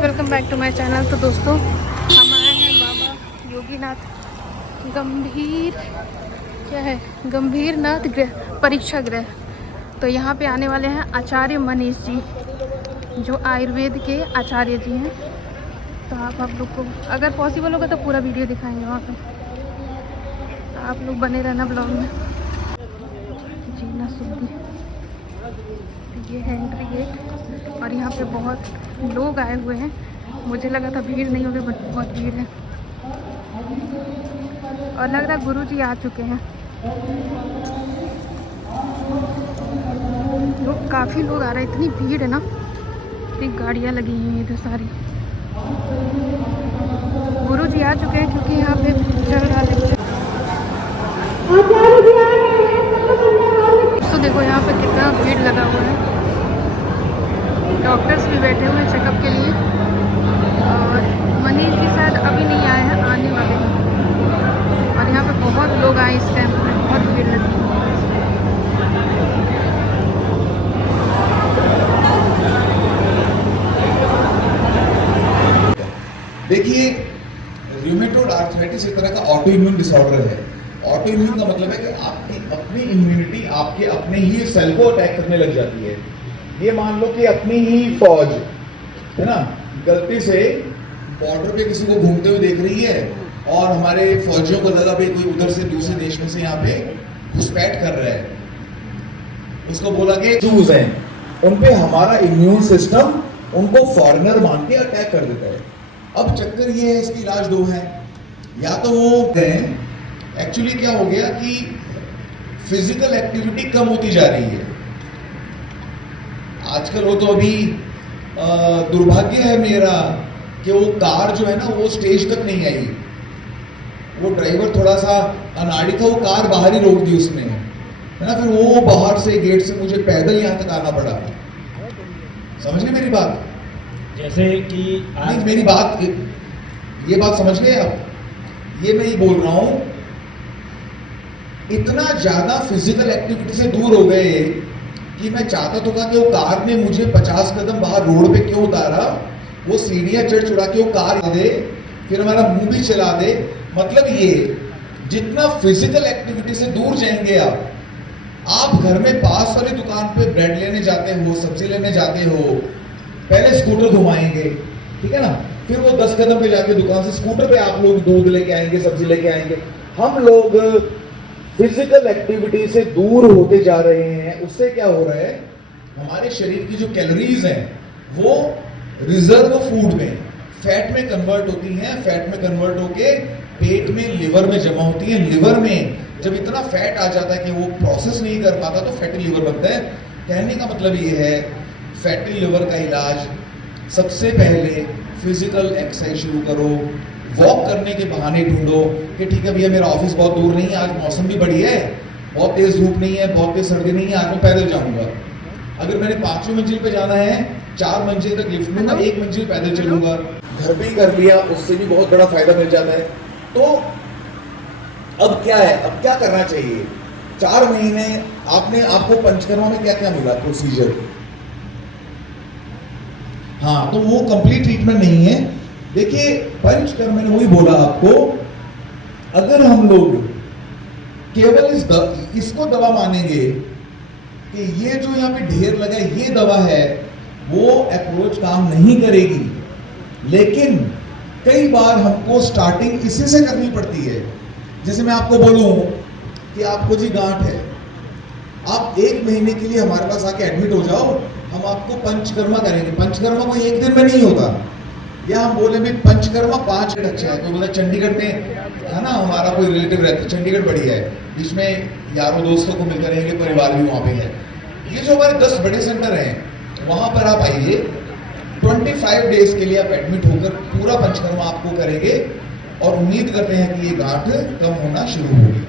Welcome back to my channel. तो दोस्तों, हम आए हैं बाबा योगीनाथ गंभीर गंभीरनाथ गृह परीक्षा गृह। तो यहाँ पे आने वाले हैं आचार्य मनीष जी, जो आयुर्वेद के आचार्य जी हैं। तो आप लोग को अगर पॉसिबल होगा तो पूरा वीडियो दिखाएंगे वहाँ पे, तो आप लोग बने रहना ब्लॉग में। जीना सुधी, ये है एंट्री गेट और यहाँ पे बहुत लोग आए हुए हैं। मुझे लगा था भीड़ नहीं होगी, बट बहुत भीड़ है और लग रहा है गुरु जी आ चुके हैं। लोग काफ़ी लोग आ रहे हैं, इतनी भीड़ है ना, इतनी गाड़ियाँ लगी हैं इधर सारी। गुरु जी आ चुके हैं क्योंकि यहाँ पे चल रहा लेक्चर। तो देखो यहाँ पे कितना भीड़ लगा हुआ है। डॉक्टर्स भी बैठे हुए हैं चेकअप के लिए और मनीष जी शायद अभी नहीं आए हैं, आने वाले हैं। और यहाँ पे बहुत लोग आए इस टाइम पे, बहुत भीड़ लगी। देखिए, रूमेटॉइड आर्थराइटिस एक तरह का ऑटो इम्यून डिसऑर्डर है। ऑटो इम्यून का मतलब है कि आपकी अपनी इम्यूनिटी आपके अपने ही सेल को अटैक करने लग जाती है। ये मान लो कि अपनी ही फौज है ना, गलती से बॉर्डर पे किसी को घूमते हुए देख रही है और हमारे फौजियों को लगा भाई कोई उधर से दूसरे देश में से यहाँ पे घुसपैठ कर रहा है, उसको बोला कि चूज है, उन पे हमारा इम्यून सिस्टम उनको फॉरेनर मान के अटैक कर देता है। अब चक्कर ये है, इसकी इलाज दो है, या तो वो एक्चुअली क्या हो गया कि फिजिकल एक्टिविटी कम होती जा रही है आजकल। वो तो अभी दुर्भाग्य है मेरा कि वो कार जो है ना वो स्टेज तक नहीं आई। वो ड्राइवर थोड़ा सा अनाड़ी था, वो कार बाहर ही रोक दी उसने, है ना। फिर वो बाहर से गेट से मुझे पैदल यहाँ तक आना पड़ा। समझ गए मेरी बात? जैसे कि नहीं, मेरी बात ये बात समझ गए आप? ये मैं ये बोल रहा हूं, इतना ज्यादा फिजिकल एक्टिविटी से दूर हो गए कि मैं चाहता तो था कि वो कार ने मुझे 50 कदम बाहर रोड पे क्यों उतारा, वो सीढ़ियां चढ़ चढ़ा के वो कार दे, फिर हमारा मुंह भी चला दे। मतलब ये जितना फिजिकल एक्टिविटी से दूर जाएंगे आप घर में पास वाली दुकान पे ब्रेड लेने जाते हो, सब्जी लेने जाते हो, पहले स्कूटर घुमाएंगे, ठीक है ना, फिर वो 10 कदम पे जाके दुकान से स्कूटर पे आप लोग दूध लेके आएंगे, सब्जी लेके आएंगे। हम लोग फिजिकल एक्टिविटी से दूर होते जा रहे हैं। उससे क्या हो रहा है, हमारे शरीर की जो कैलोरीज हैं वो रिजर्व फूड में फैट में कन्वर्ट होती हैं। फैट में कन्वर्ट होके पेट में, लिवर में जमा होती है। लिवर में जब इतना फैट आ जाता है कि वो प्रोसेस नहीं कर पाता तो फैटी लिवर बनता है। कहने का मतलब ये है, फैटी लिवर का इलाज सबसे पहले फिजिकल एक्सरसाइज शुरू करो। वॉक करने के बहाने ढूंढो कि ठीक है भैया मेरा ऑफिस बहुत दूर नहीं है, आज मौसम भी बढ़िया है, बहुत तेज धूप नहीं है, बहुत तेज सर्दी नहीं है, आज मैं पैदल जाऊंगा। अगर मैंने 5वीं मंजिल पे जाना है, 4 मंजिल तक लिफ्ट लूंगा, 1 मंजिल पैदल चलूंगा। घर पे ही कर लिया, उससे भी बहुत बड़ा फायदा मिल जाता है। तो अब क्या है, अब क्या करना चाहिए? 4 महीने आपको पंचकर्मा में क्या क्या मिला प्रोसीजर? हाँ, तो वो कंप्लीट ट्रीटमेंट नहीं है। देखिए, पंचकर्म मैंने वही बोला आपको, अगर हम लोग केवल इसको दवा मानेंगे कि ये जो यहाँ पे ढेर लगा है ये दवा है, वो अप्रोच काम नहीं करेगी। लेकिन कई बार हमको स्टार्टिंग इसी से करनी पड़ती है। जैसे मैं आपको बोलूं कि आपको जी गांठ है, आप 1 महीने के लिए हमारे पास आके एडमिट हो जाओ, हम आपको पंचकर्मा करेंगे। पंचकर्मा कोई 1 दिन में नहीं होता। या हम बोले भी पंचकर्मा 5 मिनट अच्छा है, तो बोला चंडीगढ़ में है ना, हमारा कोई रिलेटिव रहता है, चंडीगढ़ बढ़िया है, बीच में यारों दोस्तों को मिलकर रहेंगे, परिवार भी वहाँ पे है। ये जो हमारे 10 बड़े सेंटर हैं वहाँ पर आप आइए, 25 डेज के लिए आप एडमिट होकर पूरा पंचकर्मा आपको करेंगे और उम्मीद करते हैं कि ये गांठ कम होना शुरू होगी।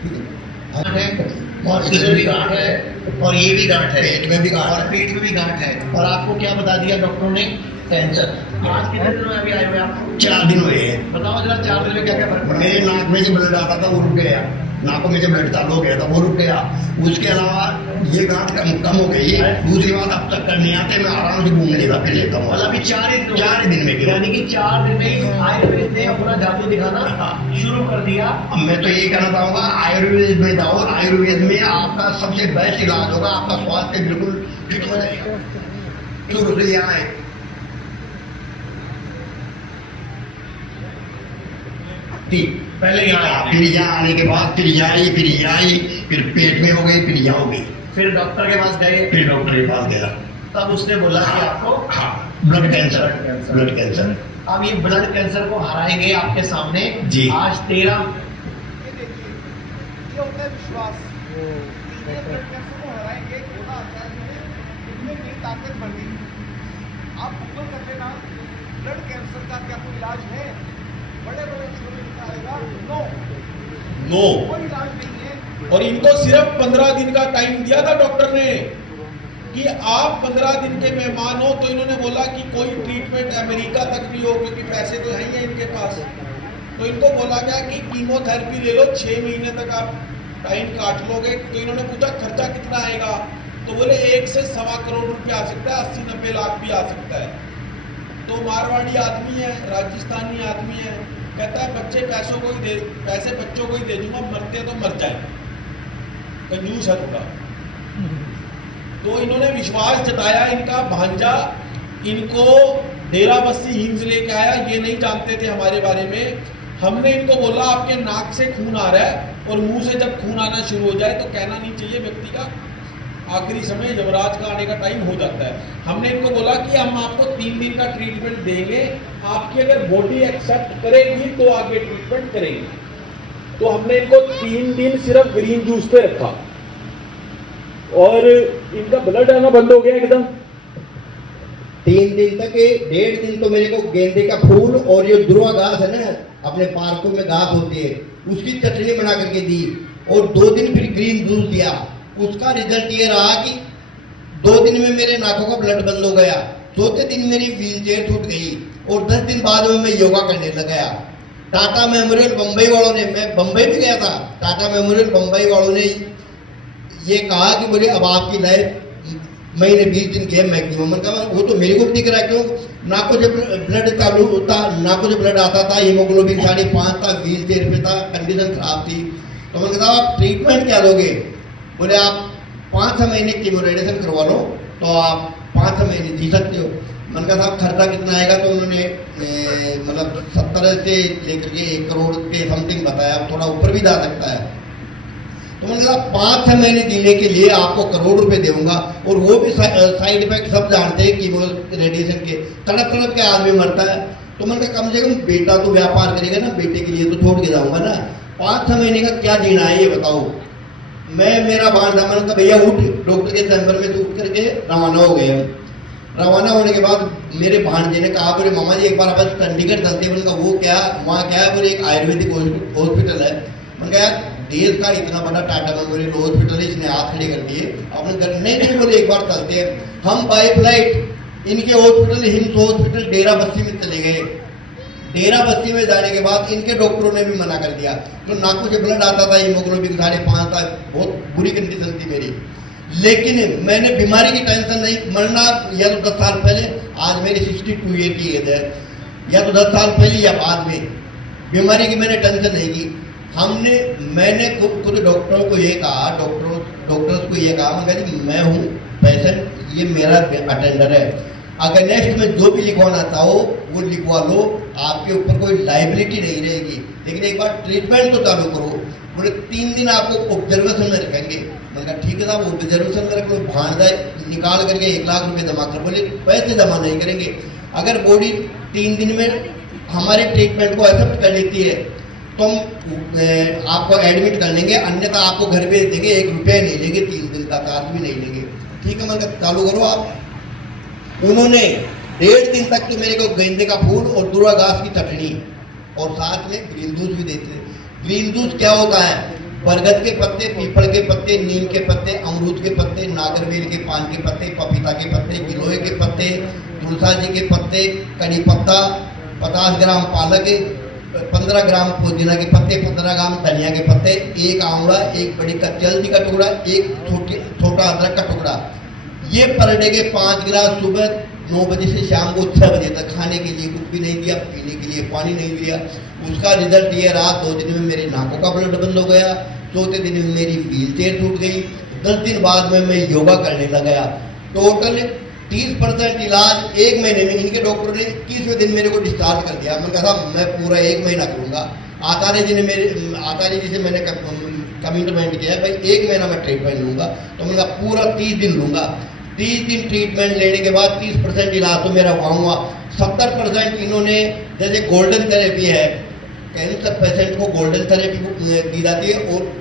ठीक है, और इधर भी गांठ है और ये भी गांठ है, पेट में भी गांठ और पेट में भी गांठ है। और आपको क्या बता दिया डॉक्टरों ने? कैंसर। आज कितने दिन में अभी आए हुए आप? 4 दिन हुए हैं। बताओ जरा, 4 दिन में क्या क्या फर्क पड़ा? मेरे नाक में जो ब्लड आता था वो रुक गया, नाकों में जब ब्लड चालू हो गया तो वो रुक गया। उसके अलावा ये गांठ कम हो गई। दूसरी बात, अब तक करने आते मैं आराम से घूमने लेता फिर लेता हूँ। मतलब अभी 4 ही दिन में गिरा। यानी कि 4 दिन में आयुर्वेद ने अपना जादू दिखाना शुरू कर दिया। अब मैं तो ये कहना चाहूंगा, आयुर्वेद में जाओ। आयुर्वेद में आपका सबसे बेस्ट इलाज होगा, आपका स्वास्थ्य बिल्कुल फिट हो जाएगा। शुरू से यहाँ है। पहले यहाँ फिर यहाँ आने के बाद फिर यहाँ आई, फिर यहाँ आई, फिर पेट में हो गई, फिर यहाँ हो गई। फिर डॉक्टर के पास गए, फिर डॉक्टर के पास गया। तब उसने बोला कि आपको ब्लड कैंसर। अब ये ब्लड कैंसर को हराएंगे आपके सामने जी। आज 13 ये होता है विश्वास। ये ब्लड कैंसर को हराएंगे, होना आता है इनमें की ताकत बढ़ गई। आप गूगल कर लेना ब्लड कैंसर का क्या कोई इलाज है, बड़े बड़े अक्षरों में लिखा आएगा नो, कोई इलाज नहीं है। और इनको सिर्फ 15 दिन का टाइम दिया था डॉक्टर ने कि आप 15 दिन के मेहमान हो। तो इन्होंने बोला कि कोई ट्रीटमेंट अमेरिका तक भी हो, क्योंकि पैसे तो है ही है इनके पास। तो इनको बोला गया कि कीमोथेरेपी ले लो, 6 महीने तक आप टाइम काट लोगे। तो इन्होंने पूछा खर्चा कितना आएगा, तो बोले 1 से 1.25 करोड़ रुपया आ सकता है, 80-90 लाख भी आ सकता है। तो मारवाड़ी आदमी है, राजस्थानी आदमी है, कहता है पैसे बच्चों को ही दे दूंगा, मरते तो मर जाए। कंजूस है थोड़ा। तो इन्होंने विश्वास जताया। इनका भांजा इनको डेरा बस्सी हिंस लेके आया, ये नहीं जानते थे हमारे बारे में। हमने इनको बोला आपके नाक से खून आ रहा है और मुंह से जब खून आना शुरू हो जाए तो कहना नहीं चाहिए व्यक्ति का आखिरी समय यमराज का आने का टाइम हो जाता है। हमने इनको बोला कि हम आपको 3 दिन का ट्रीटमेंट देंगे, आपकी अगर बॉडी एक्सेप्ट करेगी तो आगे ट्रीटमेंट करेंगे। तो हमने इनको 3 दिन सिर्फ ग्रीन जूस पे रखा और इनका ब्लड आना बंद हो गया एकदम। 3 दिन तक, 1.5 दिन तो मेरे को गेंदे का फूल और ये दुर्वा घास है ना, अपने पार्कों में घास होती है, उसकी चटनी बना करके दी और 2 दिन फिर ग्रीन जूस दिया। उसका रिजल्ट ये रहा कि 2 दिन में मेरे नाकों का ब्लड बंद हो गया। 4थे दिन मेरी व्हीलचेयर छूट गई और 10 दिन बाद में मैं योगा करने लग गया। टाटा मेमोरियल बम्बई वालों ने, मैं बम्बई भी गया था, टाटा मेमोरियल बम्बई वालों ने ये कहा कि बोले अब आपकी लाइफ महीने 20 दिन के मैक्सिमम। मैंने कहा वो तो मेरे को भी दिख रहा है, क्यों नाकों से ब्लड चालू होता, नाकों से ब्लड आता था, हीमोग्लोबिन 5.5 था, व्हील चेयर पे था, कंडीशन खराब थी। तो मैंने कहा आप ट्रीटमेंट क्या लोगे? बोले आप 5 महीने कीमो रेडिएशन करवा लो तो आप 5 महीने जी सकते हो। मैंने कहा साहब खर्चा कितना आएगा? तो उन्होंने मतलब 70 से लेकर के 1 करोड़ के समथिंग बताया, थोड़ा ऊपर भी जा सकता है। तो मैंने कहा 5 महीने जीने के लिए आपको 1 करोड़ रुपए दूंगा, और वो भी साइड इफेक्ट सब जानते हैं कीमो रेडिएशन के, तड़प के आदमी मरता है। तो मैंने कहा कम से कम बेटा तो व्यापार करेगा ना, बेटे के लिए तो छोड़ के जाऊंगा ना, 5 महीने का क्या जीना है ये बताओ। मैं मेरा भांजा, मैंने कहा भैया उठ, डॉक्टर के चैम्बर में से उठ करके रवाना हो गए हम। रवाना होने के बाद मेरे भांजे ने कहा बोले मामा जी एक बार आप चंडीगढ़ चलते हैं। मैंने कहा वो क्या, वहाँ क्या है? बोले एक आयुर्वेदिक हॉस्पिटल है। मैंने कहा यार देश का इतना बड़ा टाटा मेमोरियल हॉस्पिटल है, इसने हाथ खड़े कर दिए आपने घर नहीं बोले एक बार चलते हैं। हम बाय फ्लाइट इनके हॉस्पिटल हिम्स हॉस्पिटल डेरा बस्सी में चले गए। डेरा बस्ती में जाने के बाद इनके डॉक्टरों ने भी मना कर दिया। तो नाकों से ब्लड आता था, हीमोग्लोबिन 5.5 था, बहुत बुरी कंडीशन थी मेरी। लेकिन मैंने बीमारी की टेंशन नहीं, मरना या तो 10 साल पहले, आज मेरी 62 ईयर की एज है, या तो 10 साल पहले या बाद में, बीमारी की मैंने टेंशन नहीं की। मैंने खुद डॉक्टरों को ये कहा, डॉक्टर्स को ये कहा, मैं कहा मैं हूँ पेशेंट, ये मेरा अटेंडर है, अगर नेक्स्ट में जो भी लिखवाना चाहो वो लिखवा लो, आपके ऊपर कोई लाइबिलिटी नहीं रहेगी, लेकिन एक बार ट्रीटमेंट तो चालू करो। बोले 3 दिन आपको ऑब्जर्वेशन में रखेंगे। मैंने कहा ठीक है साहब ऑब्जर्वेशन में रख लो, भांजा निकाल करके 1 लाख रुपए जमा कर। बोले पैसे जमा नहीं करेंगे, अगर बॉडी 3 दिन में हमारे ट्रीटमेंट को एक्सेप्ट कर लेती है तो हम आपको एडमिट कर लेंगे, अन्यथा आपको घर भेज देंगे, 1 रुपया नहीं लेंगे, 3 दिन का चार्ज भी नहीं लेंगे। ठीक है, मैंने कहा चालू करो आप। उन्होंने 1.5 दिन तक तो मेरे को गेंदे का फूल और दुर्वा घास की चटनी और साथ में ग्रीन जूस भी देते थे। ग्रीन जूस क्या होता है? बरगद के पत्ते, पीपल के पत्ते, नीम के पत्ते, अमरूद के पत्ते, नागरवेल के पान के पत्ते, पपीता के पत्ते, गिलोय के पत्ते, तुलसा जी के पत्ते, कड़ी पत्ता, 50 ग्राम पालक, 15 ग्राम पुदीना के पत्ते, 15 ग्राम धनिया के पत्ते, एक आंवला, एक बड़ी कच्ची हल्दी का टुकड़ा, एक छोटा अदरक का टुकड़ा। ये पर डे के 5 गिलास सुबह 9 बजे से शाम को 6 बजे तक। खाने के लिए कुछ भी नहीं दिया, पीने के लिए पानी नहीं दिया। उसका रिजल्ट ये रहा, 2 दिन में मेरे नाकों का ब्लड बंद हो गया, चौथे दिन में मेरी व्हील चेयर टूट गई, 10 दिन बाद में मैं योगा करने लग गया। टोटल 30% इलाज 1 महीने में। इनके डॉक्टर ने 21वें दिन मेरे को डिस्चार्ज कर दिया। मैंने कहा मैं पूरा 1 महीना करूँगा। आचार्य जी से मैंने कमिटमेंट किया भाई 1 महीना मैं ट्रीटमेंट लूँगा। तो मैंने कहा पूरा 30 दिन लूँगा। 30 दिन ट्रीटमेंट लेने के बाद 30% इलाज तो मेरा वहाँ हुआ। 70% इन्होंने, जैसे गोल्डन थेरेपी है, कैंसर पेशेंट को गोल्डन थेरेपी दी जाती है,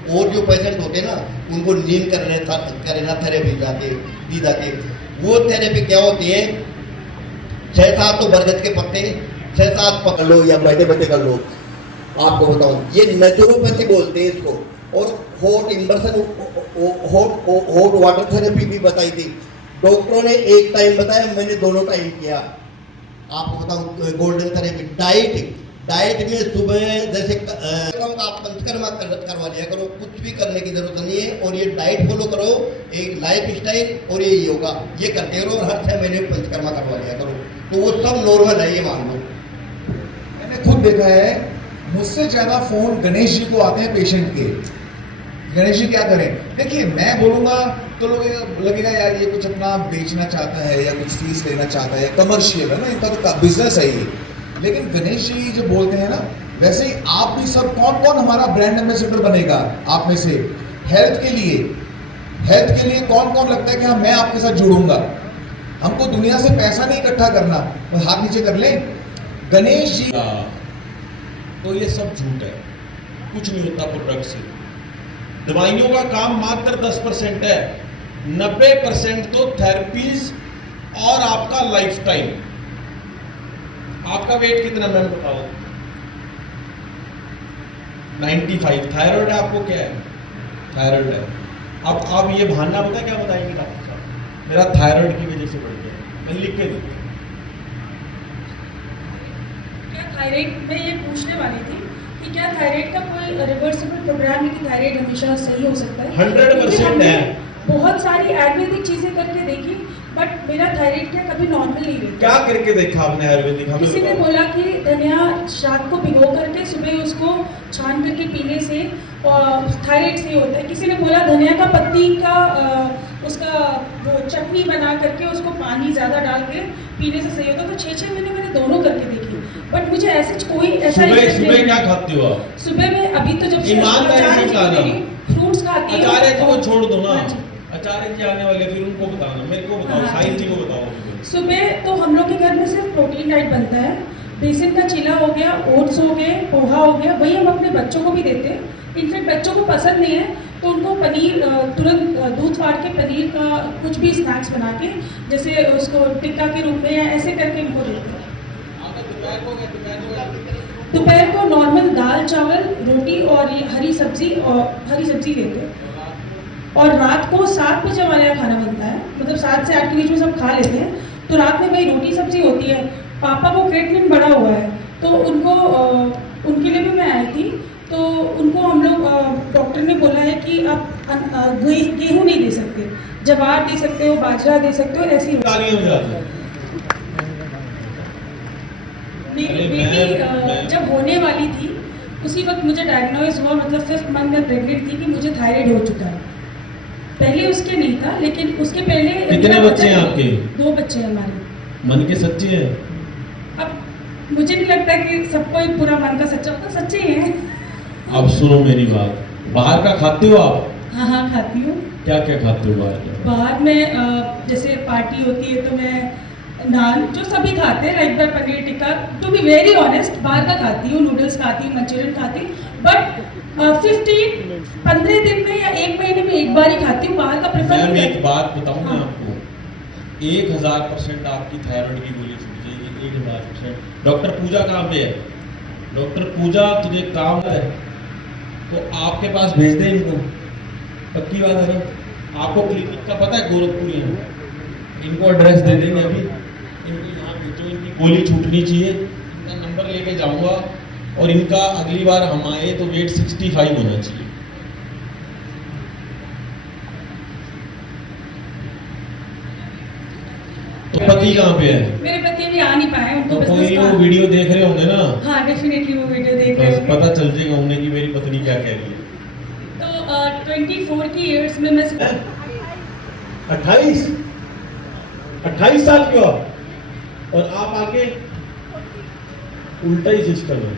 और जो पेशेंट होते हैं ना उनको नीम करेना थेरेपी दी जाती है। वो थेरेपी क्या होती है, 6-7 तो बरगद के पत्ते 6-7 पकड़ लो या बैठे बैठे कर लो। आपको बताऊं ये नेचुरोपैथी बोलते हैं इसको। और हॉट इम्बर्सन, हॉट वाटर थेरेपी भी बताई थी डॉक्टरों ने। एक टाइम बताया, मैंने दोनों टाइम किया। आपको बताऊं गोल्डन थेरेपी डाइट में सुबह जैसे आप पंचकर्मा करवा लिया करो, कुछ भी करने की जरूरत नहीं है। और ये डाइट फॉलो करो, एक लाइफ स्टाइल और ये योगा ये करते रहो, और हर 6 महीने में पंचकर्मा करवा लिया करो, तो वो सब नॉर्मल है, ये मान लो। मैंने खुद देखा है, मुझसे ज्यादा फोन गणेश जी को आते हैं पेशेंट के। गणेश जी क्या करें? देखिए मैं बोलूंगा तो लोग लगेगा यार ये कुछ अपना बेचना चाहता है या कुछ फीस लेना चाहता है, कमर्शियल है ना, इनका तो बिजनेस है ये। लेकिन गणेश जी जो बोलते हैं ना, वैसे ही आप भी सब कौन हमारा ब्रांड एम्बेसडर बनेगा आप में से? हेल्थ के लिए कौन लगता है कि हाँ मैं आपके साथ जुड़ूंगा? हमको दुनिया से पैसा नहीं इकट्ठा करना, और हाथ नीचे कर लें। गणेश जी तो ये सब झूठ है, कुछ नहीं होता प्रोडक्ट से। दवाइयों का काम मात्र 10% है, 90% तो थेरेपीज और आपका लाइफस्टाइल। आपका वेट कितना मैम बताओ? 95। थायराइड है आपको? क्या है? थायराइड है। अब आप ये बहाना पता है क्या बताएंगे डॉक्टर साहब? मेरा थायराइड की वजह से बढ़ गया। मैं लिख के दूँ क्या थायराइड? मैं ये पूछने वाली थी कि क्या थायराइड का कोई रिवर्सिबल प्रोग्राम है कि थायराइड हमेशा सही हो सकता है? 100% है। बहुत सारी आयुर्वेदिक चीजें करके देखी, बट मेरा थायराइड क्या कभी नॉर्मल नहीं रहता। क्या करके देखा आपने आयुर्वेदिक? किसी ने बोला कि धनिया रात को भिगो करके सुबह उसको छान करके पीने से थायराइड सही होता है। किसी ने बोला धनिया का पत्ती का उसका वो चटनी बना करके उसको पानी ज़्यादा डाल के पीने से सही होता है। तो 6-6 महीने मैंने दोनों करके देखी, बट मुझे ऐसे कोई ऐसा सुबह क्या खाते हो आप? सुबह में अभी तो जब फ्रूट्स खाती हूँ। आचार्य जी को छोड़ दो ना, आचार्य जी आने वाले, फिर उनको बताना, मेरे को बताओ, साहिल जी को बताओ। सुबह तो हम लोग के घर में सिर्फ प्रोटीन डाइट बनता है। बेसन का चीला हो गया, ओट्स हो गए, पोहा हो गया, वही हम अपने बच्चों को भी देते हैं। इनफैक्ट बच्चों को पसंद नहीं है तो उनको पनीर तुरंत दूध फाड़ के पनीर का कुछ भी स्नैक्स बना के, जैसे उसको टिक्का के रूप में या ऐसे करके इनको देते हैं। दोपहर को नॉर्मल दाल चावल रोटी और हरी सब्जी देते हैं। और रात को 7 बजे हमारे यहाँ खाना बनता है, मतलब 7 से 8 के बीच में सब खा लेते हैं। तो रात में वही रोटी सब्जी होती है। पापा को क्रेटनिन बढ़ा हुआ है, तो उनके लिए भी मैं आई थी। तो उनको हम लोग डॉक्टर ने बोला है कि आप गेहूं नहीं दे सकते, जवार दे सकते हो, बाजरा दे सकते हो, ऐसी मेरी बेटी जब होने वाली थी उसी वक्त मुझे डायग्नोज हुआ, मतलब 5th मंथ में प्रेग्नेंट थी कि मुझे थायराइड हो चुका है। पहले उसके नहीं था, लेकिन उसके पहले कितने बच्चे हैं आपके? 2 बच्चे हैं हमारे। मन के सच्चे हैं? अब मुझे नहीं लगता कि सबको पूरा मन का सच्चा होता, सच्चे हैं। अब सुनो मेरी बात, बाहर का खाते हो आप? हाँ खाती हूँ। क्या क्या खाते हो बाहर में? जैसे पार्टी होती है तो मैं नान, जो सभी खाते हैं, like paneer tikka, to be very honest बाहर का खाती हूँ, नूडल्स खाती हूँ, मंचूरियन खाती हूँ, बट 15 दिन में या 1 महीने में एक बार ही खाती हूँ, बाहर का प्रेफर नहीं। एक बात बताऊँ ना आपको, 1000% आपकी थायराइड की गोली छूट जाएगी, 1000%। डॉक्टर पूजा कहाँ पे है? डॉक्टर पूजा तुझे काम है तो आपके पास भेज दे इनको, पक्की बात है ना? आपको क्लिनिक का पता है गोरखपुर है, इनको एड्रेस दे देंगे अभी, इनको यहाँ भेजो, इनकी गोली छूटनी चाहिए। इनका नंबर लेके जाऊंगा, और इनका अगली बार हम आए तो वेट 65 होना चाहिए। तो पति कहाँ पे है? मेरे पति भी आ नहीं पाए, उनको तो बिजनेस कोई का। वो वीडियो देख रहे होंगे ना? हाँ डेफिनेटली वो वीडियो देख रहे बस होंगे। पता चल जाएगा उन्हें कि मेरी पत्नी क्या कह रही है। तो 24 की ईयर्स में मैं 28 साल के हो और आप आके उल्टा ही सिस्टम है।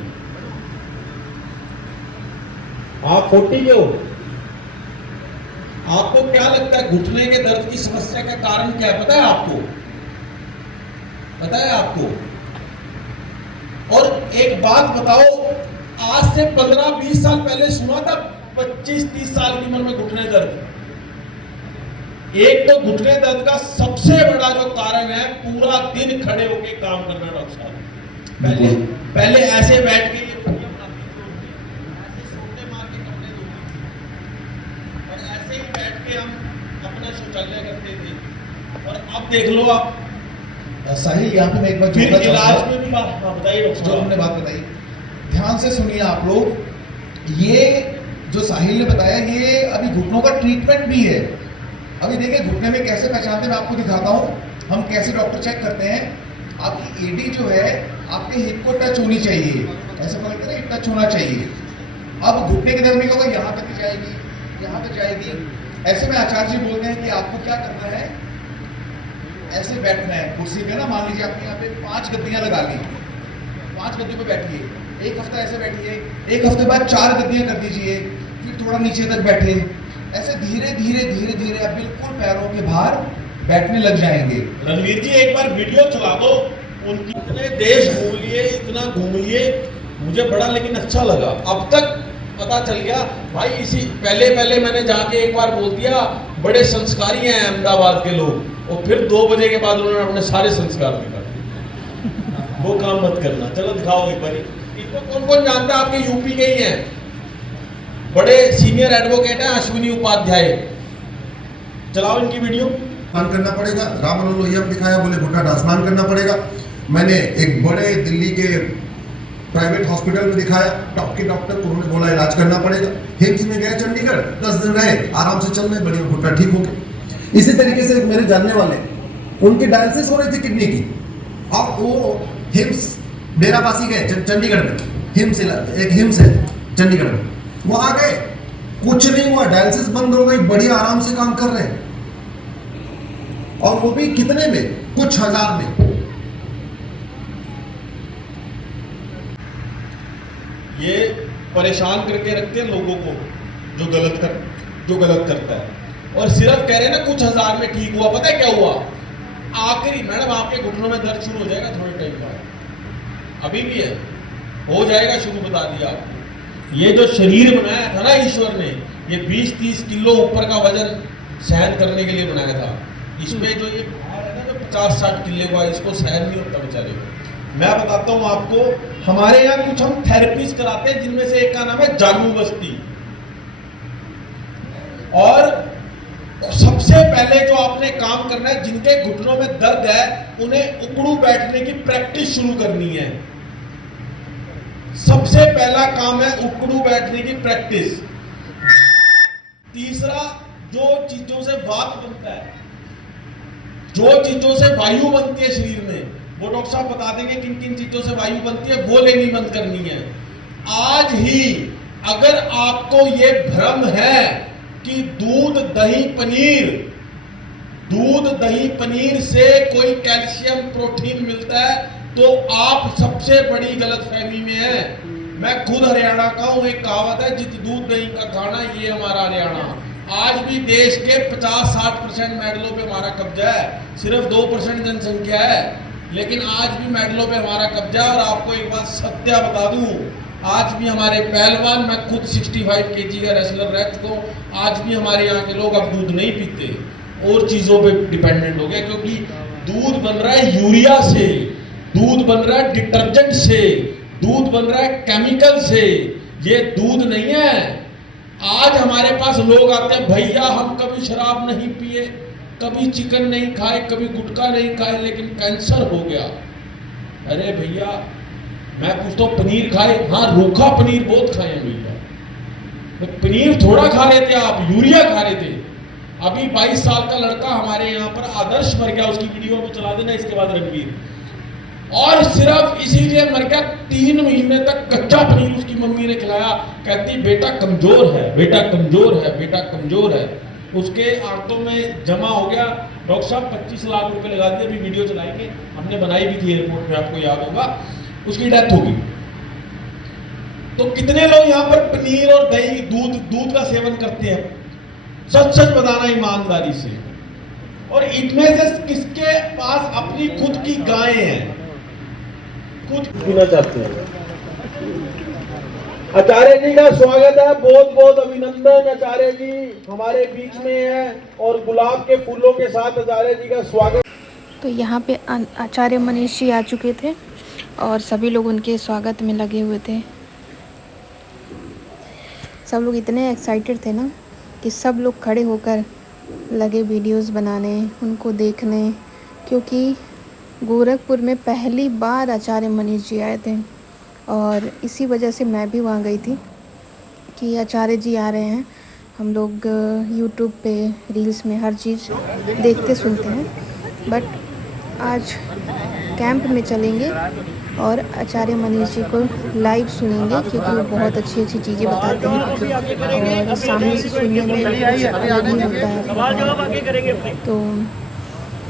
आप 40 के हो। आपको क्या लगता है घुटने के दर्द की समस्या का कारण क्या है? पता है आपको? पता है आपको? और एक बात बताओ, आज से 15-20 साल पहले सुना था 25-30 साल की उम्र में घुटने दर्द। एक तो घुटने दर्द का सबसे बड़ा जो कारण है पूरा दिन खड़े होके काम करना। डॉक्टर साहब पहले ऐसे बैठ के ये वीडियो बनाते थे, ऐसे सोटे मार के कपड़े धोते थे और ऐसे ही बैठ के हम अपना शौचालय करते थे। और अब देख लो आप साहिल, यहाँ पे मैं एक बार फिर जोड़ना इलाज चाहूंगा। में भी बात। हाँ बताइए डॉक्टर जो साहब। हमने बात बताई, ध्यान से सुनिए आप लोग। ये जो साहिल ने बताया, ये अभी घुटनों का ट्रीटमेंट भी है। अभी देखिए घुटने में कैसे पहचानते हैं, मैं आपको दिखाता हूं हम कैसे डॉक्टर चेक करते हैं। आपकी एडी जो है आपके हिप को टच होनी चाहिए, ऐसे बोलते हैं ना, टच होना चाहिए। अब घुटने के दर्द में क्या होगा, यहाँ तक जाएगी, यहाँ तक जाएगी। ऐसे में आचार्य जी बोलते हैं कि आपको क्या करना है, ऐसे बैठना है कुर्सी पे ना। मान लीजिए आपने यहाँ पे 5 गद्दियां लगा ली, 5 गद्दियों पे बैठिए, एक हफ्ता ऐसे बैठिए, एक हफ्ते बाद 4 गद्दियां कर दीजिए, फिर थोड़ा नीचे तक बैठे। ऐसे धीरे धीरे धीरे धीरे आप बिल्कुल पैरों के बाहर बैठने लग जाएंगे। रणवीर जी एक बार वीडियो चला दो उनकी। इतने देश घूम लिए, इतना घूम लिए, मुझे बड़ा लेकिन अच्छा लगा। अब तक पता चल गया भाई। इसी पहले मैंने जाके एक बार बोल दिया बड़े संस्कारी हैं अहमदाबाद के लोग, और फिर 2 बजे के बाद उन्होंने अपने सारे संस्कार दिखा दिए। वो काम मत करना। चलो दिखाओ एक बार। इनको कौन कौन जानता है? आपके यूपी के ही हैं, बड़े सीनियर एडवोकेट हैं, अश्विनी उपाध्याय। चलाओ इनकी वीडियो। स्नान करना पड़ेगा। राम लोहिया में दिखाया, बोले घुटना स्नान करना पड़ेगा। मैंने एक बड़े दिल्ली के प्राइवेट हॉस्पिटल में दिखाया, टॉप के डॉक्टर को, उन्होंने बोला इलाज करना पड़ेगा। हिम्स में गए चंडीगढ़, 10 दिन रहे, आराम से चल रहे, बढ़िया, घुटना ठीक हो गया। इसी तरीके से मेरे जानने वाले, उनकी डायलिसिस हो रही थी किडनी की, अब वो हिम्स डेराबासी गए चंडीगढ़ में, हिम्स एक हिम्स है चंडीगढ़ में, वहां गए, कुछ नहीं हुआ, डायलिसिस बंद हो गई, बढ़िया आराम से काम कर रहे हैं। और वो भी कितने में? कुछ हजार में। ये परेशान करके रखते हैं लोगों को जो गलत करता है, और सिर्फ कह रहे हैं ना कुछ हजार में ठीक हुआ। पता है क्या हुआ? आखिरी मैडम आपके घुटनों में दर्द शुरू हो जाएगा थोड़े टाइम बाद, अभी भी है, हो जाएगा शुरू, बता दिया आपको। ये जो शरीर बनाया था ना ईश्वर ने, ये 20-30 किलो ऊपर का वजन सहन करने के लिए बनाया था। इसमें जो ये भार है ना, जो 50-60 किलो का, इसको सहन नहीं होता बेचारे को। मैं बताता हूं आपको, हमारे यहाँ कुछ हम थेरेपीज कराते हैं, जिनमें से एक का नाम है जानू बस्ती। और सबसे पहले जो आपने काम करना है, जिनके घुटनों में दर्द है उन्हें उकड़ू बैठने की प्रैक्टिस शुरू करनी है। सबसे पहला काम है उकड़ू बैठने की प्रैक्टिस। तीसरा, जो चीजों से वात बनता है, जो चीजों से वायु बनती है शरीर में, वो डॉक्टर साहब बता देंगे किन किन चीजों से वायु बनती है, वो लेनी बंद करनी है आज ही। अगर आपको ये भ्रम है कि दूध दही पनीर से कोई कैल्शियम प्रोटीन मिलता है, तो आप सबसे बड़ी गलतफहमी में हैं। मैं खुद हरियाणा का हूं, एक कहावत है, जित दूध दही का खाना, ये हमारा हरियाणा। आज भी देश के 50-60% मेडलों पे हमारा कब्जा है, सिर्फ 2% जनसंख्या है, लेकिन आज भी मेडलों पे हमारा कब्जा है। और आपको एक बात सत्य बता दूं, आज भी हमारे पहलवान, मैं खुद 65 kg का रेसलर रह चुका हूं, आज भी हमारे यहाँ के लोग अब दूध नहीं पीते और चीजों पे डिपेंडेंट हो गए, क्योंकि दूध बन रहा है यूरिया से, दूध बन रहा है डिटर्जेंट से, दूध बन रहा है केमिकल से, ये दूध नहीं है। आज हमारे पास लोग आते हैं, भैया हम कभी शराब नहीं पिए, कभी चिकन नहीं खाए, कभी गुटखा नहीं खाए, लेकिन कैंसर हो गया। अरे भैया मैं पूछता हूँ पनीर खाए? हाँ, रूखा पनीर बहुत खाए हैं भैया। तो पनीर थोड़ा खा रहे थे आप, यूरिया खा रहे थे। अभी 22 साल का लड़का हमारे यहाँ पर आदर्श मर गया, उसकी वीडियो में चला देना इसके बाद रणवीर, और सिर्फ इसीलिए मर गया 3 महीने तक कच्चा पनीर उसकी मम्मी ने खिलाया। कहती बेटा कमजोर है, बेटा कमजोर है, बेटा कमजोर है। उसके आंतों में जमा हो गया। डॉक्टर साहब 25 लाख रुपए लगा दिए, अभी वीडियो चलाएंगे, हमने बनाई भी थी एयरपोर्ट में, आपको याद होगा। उसकी डेथ होगी। तो कितने लोग यहाँ पर पनीर और दही दूध का सेवन करते हैं? सच सच बताना ईमानदारी से। और इनमें से किसके पास अपनी खुद की गायें हैं? खुद पीना चाहते हैं। आचार्य जी का स्वागत है, बहुत बहुत अभिनंदन। आचार्य जी हमारे बीच में है और गुलाब के फूलों के साथ आचार्य जी का स्वागत। तो यहाँ पे आचार्य मनीष जी आ चुके थे और सभी लोग उनके स्वागत में लगे हुए थे। सब लोग इतने एक्साइटेड थे ना कि सब लोग खड़े होकर लगे वीडियोस बनाने, उनको देखने, क्योंकि गोरखपुर में पहली बार आचार्य मनीष जी आए थे और इसी वजह से मैं भी वहाँ गई थी कि आचार्य जी आ रहे हैं। हम लोग यूट्यूब पे रील्स में हर चीज़ देखते सुनते हैं, बट आज कैंप में चलेंगे और आचार्य मनीष जी को लाइव सुनेंगे, क्योंकि वो बहुत अच्छी अच्छी चीज़ें बताते हैं और सामने से सुनने में कुछ अलग ही होता है। तो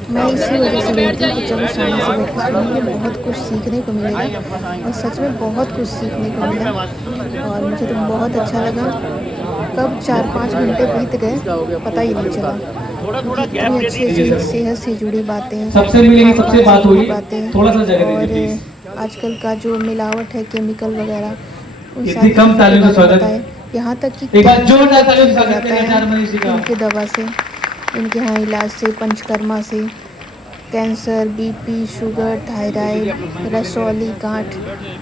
मैं इसी वजह से बोलती हूँ कि चलो सामने से बैठ कर सुनेंगे, बहुत कुछ सीखने को मिलेगा और सच में बहुत कुछ सीखने को मिला और मुझे तो बहुत अच्छा लगा। कब 4-5 घंटे बीत गए पता ही नहीं चला। इतनी अच्छी अच्छी सेहत से जुड़ी बातें, सबसे मिलेंगे, सबसे बात हुई, बातें, थोड़ा सा जगह और दीजिए। आजकल का जो मिलावट है, केमिकल वगैरह, उन इतनी कम तालियों से स्वागत है। यहाँ तक कि एक बार जोरदार तालियों से स्वागत करें आचार्य मनीष जी का। इनके दवा से, इनके यहाँ इलाज से, पंचकर्मा से, कैंसर, बीपी, शुगर, थायराइड, रसौली, गांठ,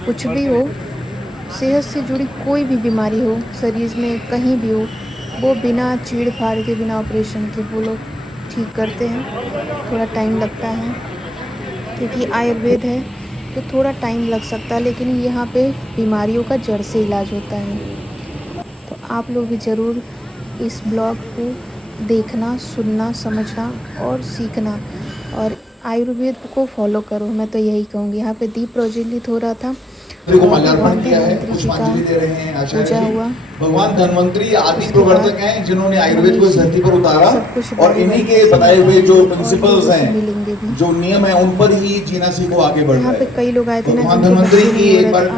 कुछ भी हो, सेहत से जुड़ी कोई भी बीमारी हो शरीर में कहीं भी हो, वो बिना चीड़ फाड़ के, बिना ऑपरेशन के वो लोग ठीक करते हैं। थोड़ा टाइम लगता है क्योंकि आयुर्वेद है तो थोड़ा टाइम लग सकता है, लेकिन यहाँ पे बीमारियों का जड़ से इलाज होता है। तो आप लोग भी ज़रूर इस ब्लॉग को देखना, सुनना, समझना और सीखना और आयुर्वेद को फॉलो करो। मैं तो यही कहूँगी। यहाँ पे दीप प्रज्वलित हो रहा था, को माल्यार्पण किया है, पुष्पांजलि दे रहे हैं आचार्य जी। भगवान धन्वंतरी आदि प्रवर्तक हैं जिन्होंने आयुर्वेद को इस धरती पर उतारा और इन्हीं के बताए हुए जो प्रिंसिपल्स हैं, जो नियम है, उन पर ही जीना सीखो, आगे बढ़ यहाँ पे कई लोग आए थे ना, भगवान धन्वंतरी की एक बार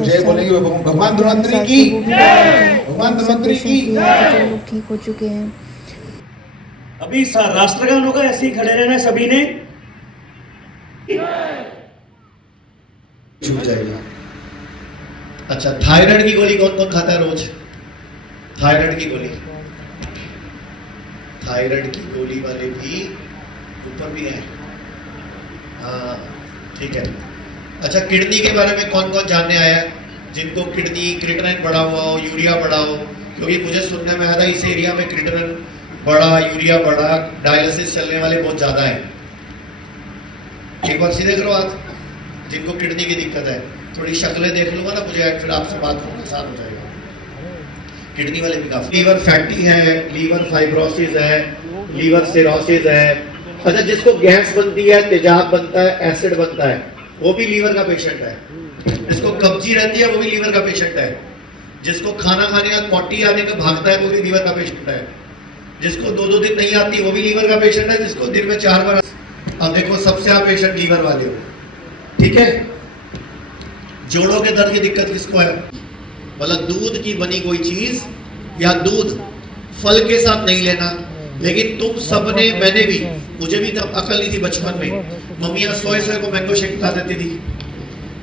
जय बोलेंगे। भगवान धन्वंतरी की, भगवान धन्वंतरी की। जो लोग ठीक हो चुके हैं। अभी राष्ट्रगान होगा, ऐसे ही खड़े रहना सभी ने। छूट जाएगा। अच्छा, थायराइड की गोली कौन कौन खाता है रोज? थायराइड की गोली, थायराइड की गोली वाले भी ऊपर भी हैं। हाँ, ठीक है। अच्छा, किडनी के बारे में कौन कौन जानने आया है? जिनको किडनी क्रिएटिनिन बढ़ा हुआ हो, यूरिया बढ़ा हो, क्योंकि मुझे सुनने में आया था इस एरिया में क्रिएटिनिन बढ़ा, यूरिया बढ़ा, डायलिसिस चलने वाले बहुत ज्यादा है। एक बार सीधे करो हाथ, जिनको किडनी की दिक्कत है। थोड़ी शक्लें देख लूंगा ना मुझे, फिर आपसे बात करना आसान हो जाएगा। किडनी वाले भी काफी, लीवर फैटी है, लीवर फाइब्रोसिस है, लीवर सिरोसिस है। अच्छा, जिसको गैस बनती है, तेजाब बनता है, एसिड बनता है, वो भी लीवर का पेशेंट है। जिसको कब्जी रहती है, वो भी लीवर का पेशेंट है। जिसको खाना खाने का पोटी आने का भागता है, वो भी लीवर का पेशेंट है। जिसको 2-2 दिन नहीं आती, वो भी लीवर का पेशेंट है। जिसको दिन में 4 बार, अब देखो सबसे आप पेशेंट लीवर वाले हो, ठीक है। जोड़ों के दर्द की दिक्कत किसको है? मतलब दूध की बनी कोई चीज या दूध फल के साथ नहीं लेना। लेकिन तुम सबने, मैंने भी, मुझे भी तब अकल नहीं थी बचपन में। मम्मियां सोए को मैंगो शेक खिला देती थी,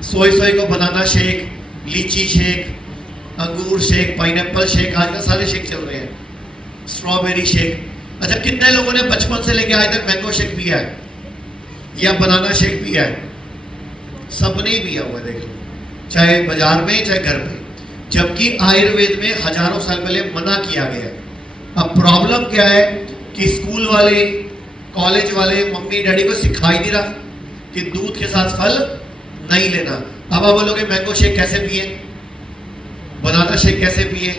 सोए को बनाना शेक, लीची शेक, अंगूर शेक, पाइनएप्पल शेक, आजकल सारे शेक चल रहे हैं, स्ट्रॉबेरी शेक। अच्छा, कितने लोगों ने बचपन से लेकर आज तक मैंगो शेक पिया है या बनाना शेक पिया है? सबने ही पिया हुआ, देख लो, चाहे बाजार में चाहे घर पे। जबकि आयुर्वेद में हजारों साल पहले मना किया गया है। अब प्रॉब्लम क्या है कि स्कूल वाले, कॉलेज वाले, मम्मी डैडी को सिखा ही नहीं रहा कि दूध के साथ फल नहीं लेना। अब आप बोलोगे मैंगो शेक कैसे पिए, बनाना शेक कैसे पिए,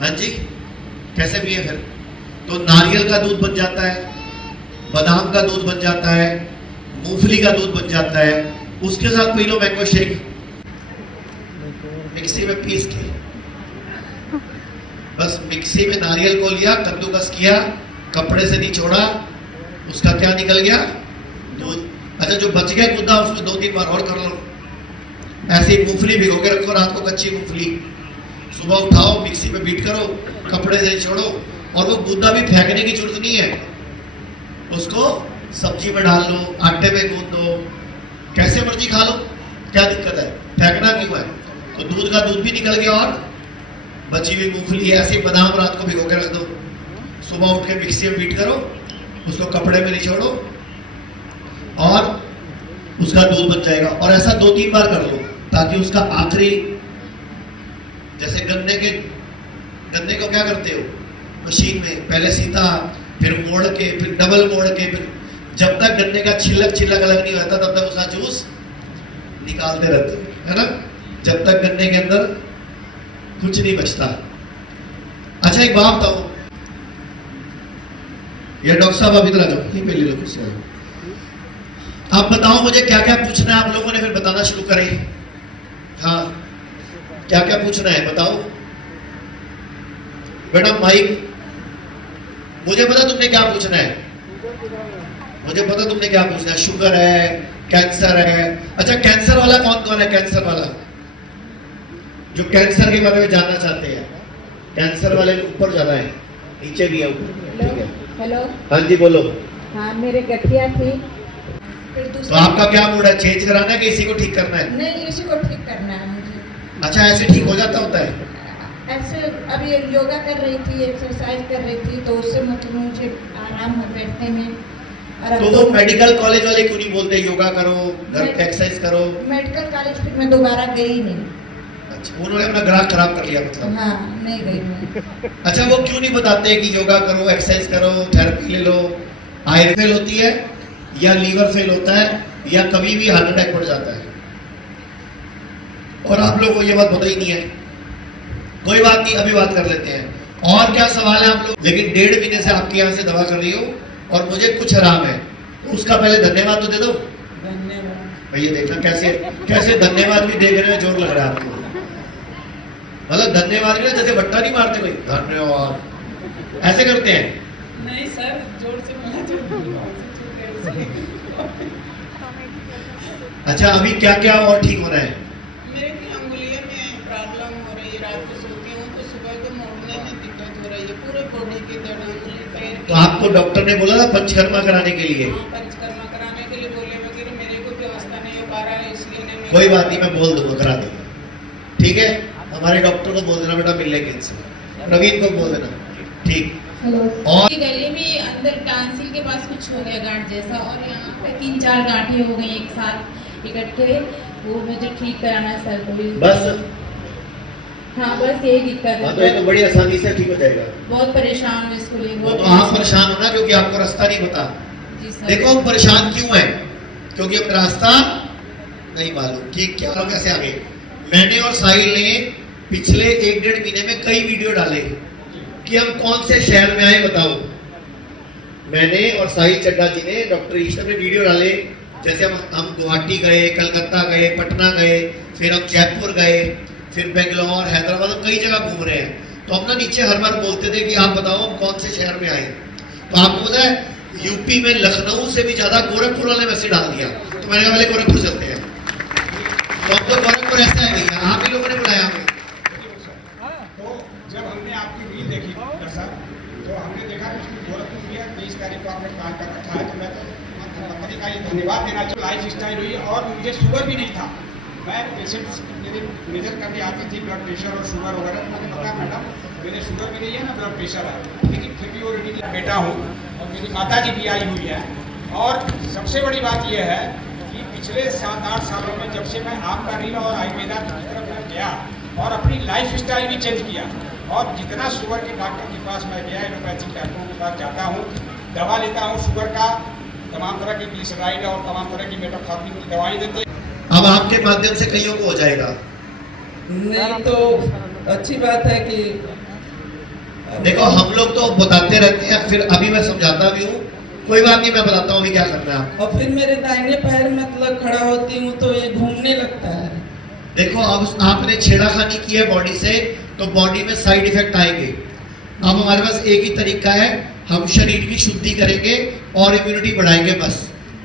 हाँ जी कैसे पिए फिर? तो नारियल का दूध बन जाता है, बादाम का दूध बन जाता है, मूंगफली का दूध बन जाता है, उसके साथ P low mango shake mixie में पीस के। बस मिक्सी में नारियल को लिया, कद्दूकस किया, कपड़े से निचोड़ा, उसका क्या निकल गया? दूध। अच्छा जो बच गया गुद्दा उसमें 2-3 बार और कर लो। ऐसे ही मूंगफली भिगो के रखो रात को, कच्ची मूंगफली, सुबह उठाओ मिक्सी में बीट करो, कपड़े से छोड़ो, और वो गुद्दा भी फेंकने की जरूरत नहीं है, उसको सब्जी में डाल लो, आटे में गूंद दो, कैसे मर्जी खा लो, क्या दिक्कत है? फेंकना क्यों है? तो दूध का दूध भी निकल गया और बची हुई मूंगफली। ऐसे बादाम रात को भिगो के रख दो, सुबह उठ के मिक्सी में बीट करो, उसको कपड़े में निचोड़ो और उसका दूध बन जाएगा। और ऐसा 2-3 बार कर लो ताकि उसका आखिरी, जैसे गन्ने को क्या करते हो मशीन में, पहले सीधा, फिर मोड़ के, फिर डबल मोड़ के, फिर जब तक गन्ने का छिलक अलग नहीं होता तब तक उसका जूस निकालते रहते हो, है ना, जब तक गन्ने के अंदर कुछ नहीं बचता। अच्छा एक बात बताओ, ये डॉक्टर साहब अभी इधर आ जाओ, यहीं पे ले लो कुछ। आप बताओ मुझे क्या क्या पूछना है आप लोगों ने, फिर बताना शुरू करें। हाँ क्या क्या पूछना है बताओ बेटा। माइक, मुझे पता तुमने क्या पूछना है, मुझे पता तुमने क्या पूछना है। शुगर है, कैंसर है। अच्छा कैंसर वाला कौन कौन है? कैंसर वाला जो कैंसर के बारे में जानना चाहते हैं, कैंसर वाले ऊपर ज्यादा है, नीचे भी है ऊपर, ठीक है। हेलो, हाँ जी बोलो। हाँ मेरे गठिया थी, फिर तो आपका क्या मूड है, चेंज कराना है कि इसी को ठीक करना है? नहीं इसी को ठीक करना है मुझे। अच्छा ऐसे ठीक हो जाता होता है? ऐसे अभी योगा कर रही थी, एक्सरसाइज कर रही थी, तो उससे मतलब मुझे आराम हो बैठने में। और तो वो मेडिकल कॉलेज वाले क्यों नहीं बोलते योगा करो, घर पे एक्सरसाइज करो? मेडिकल कॉलेज फिर मैं दोबारा गई नहीं। अच्छा उन्होंने अपना ग्राहक खराब कर लिया मतलब? हाँ नहीं गई मैं। अच्छा वो क्यों नहीं बताते कि योगा करो, एक्सरसाइज करो, थेरेपी ले लो? आयरन फेल होती है या लीवर फेल होता है या कभी भी हार्ट अटैक पड़ जाता है, और आप लोगों को ये बात पता ही नहीं है। कोई बात नहीं, अभी बात कर लेते हैं। और क्या सवाल है आप लोग? लेकिन 1.5 महीने से आपके यहाँ से दवा कर रही हो और मुझे कुछ आराम है, तो उसका पहले धन्यवाद तो दे दो। धन्यवाद। भैया देखना कैसे कैसे धन्यवाद भी देखने में जोर लग रहा है आपको। मतलब धन्यवाद नहीं, जैसे बट्टा नहीं मारते भाई धन्यवाद ऐसे करते हैं। नहीं सर, जोर से बोला जो अच्छा अभी क्या क्या और ठीक हो रहा है? मेरे की अंगुलियों में प्रॉब्लम हो रही है, रात को सोती हूँ तो सुबह को मोड़ने में दिक्कत हो रही है, पूरे बॉडी के दर्द, अंगुली, पैर तो आपको डॉक्टर ने बोला था पंचकर्मा कराने के लिए? पंचकर्मा कराने के लिए बोले, मगर मेरे को व्यवस्था नहीं हो पा रहा है, इसलिए नहीं। कोई बात नहीं, मैं बोल दूंगा करा दूंगा, ठीक है। हमारे डॉक्टर को बोल देना बेटा मिल लेंगे इनसे, प्रवीण को बोल देना, ठीक। और गले में अंदर टांसिल के पास कुछ हो गया गांठ जैसा, और यहाँ पे 3-4 गांठें हो गई एक साथ इकट्ठे, वो मुझे ठीक कराना है सर को। बस हाँ बस यही दिक्कत हाँ, है। तो ये तो बड़ी आसानी से ठीक हो जाएगा। बहुत परेशान हूँ इसको लेकर। वो तो आप परेशान हो ना, क्योंकि आपको रास्ता नहीं पता। जी सर। देखो हम परेशान क्यों हैं, क्योंकि अब रास्ता नहीं मालूम कि क्या कैसे आगे। मैंने और साहिल ने पिछले 1-1.5 महीने में कई वीडियो डाले कि हम कौन से शहर में आए बताओ। मैंने और साहिल चड्डा जी ने, डॉक्टर ईश्वर ने वीडियो डाले, जैसे हम गुवाहाटी गए, कलकत्ता गए, पटना गए, फिर हम जयपुर गए, फिर बेंगलोर, हैदराबाद, हम कई जगह घूम रहे हैं। तो हम ना नीचे हर बार बोलते थे कि आप बताओ हम कौन से शहर में आए। तो आपको पता है यूपी में लखनऊ से भी ज्यादा गोरखपुर वाले मैसेज डाल दिया, तो मैंने कहा पहले गोरखपुर चलते हैं। तो हमको गोरखपुर ऐसा है भैया, आप ही लोगों ने बुलाया हमें। तो जब हमने आपकी रील देखी डॉक्टर साहब, तो हमने देखा कि उसमें गोरखपुर भी है, 23 तारीख को आपने प्लान कर रखा है, तो मैं तो कंपनी का ये धन्यवाद देना चाहिए। लाइफ स्टाइल हुई, और मुझे शुगर भी नहीं था। मैं पेशेंट्स मेरे मेजर करके आती थी ब्लड प्रेशर और शुगर वगैरह, तो मुझे बताया मैडम मेरे शुगर भी नहीं है ना ब्लड प्रेशर है, लेकिन फिर भी वो रेडी बेटा हूँ, और मेरी माता जी भी आई हुई है। और सबसे बड़ी बात यह है कि पिछले 7-8 सालों में जब से मैं आपका रील और आयुर्वेदा की तरफ मैं गया और अपनी लाइफ स्टाइल भी चेंज किया, और जितना शुगर के डॉक्टर के पास मैं गया, एलोपैथिक डॉक्टरों के पास जाता हूँ, दवा लेता हूँ शुगर का, तमाम तरह की ग्लिसराइड और तमाम तरह की मेटाफॉर्मिन की दवाई देते हैं। अब आपके माध्यम से कईयों को हो जाएगा। नहीं तो अच्छी बात है कि देखो हम लोग तो बताते रहते हैं, फिर अभी मैं समझाता भी हूँ, कोई बात नहीं, मैं बताता हूँ अभी क्या करना है आप। और फिर मेरे दाहिने पैर मतलब खड़ा होती हूँ तो ये घूमने लगता है। देखो अब आपने छेड़ाखानी की है बॉडी से, तो बॉडी में साइड इफेक्ट आएंगे। अब हमारे पास एक ही तरीका है, हम शरीर की शुद्धि करेंगे और इम्यूनिटी बढ़ाएंगे बस।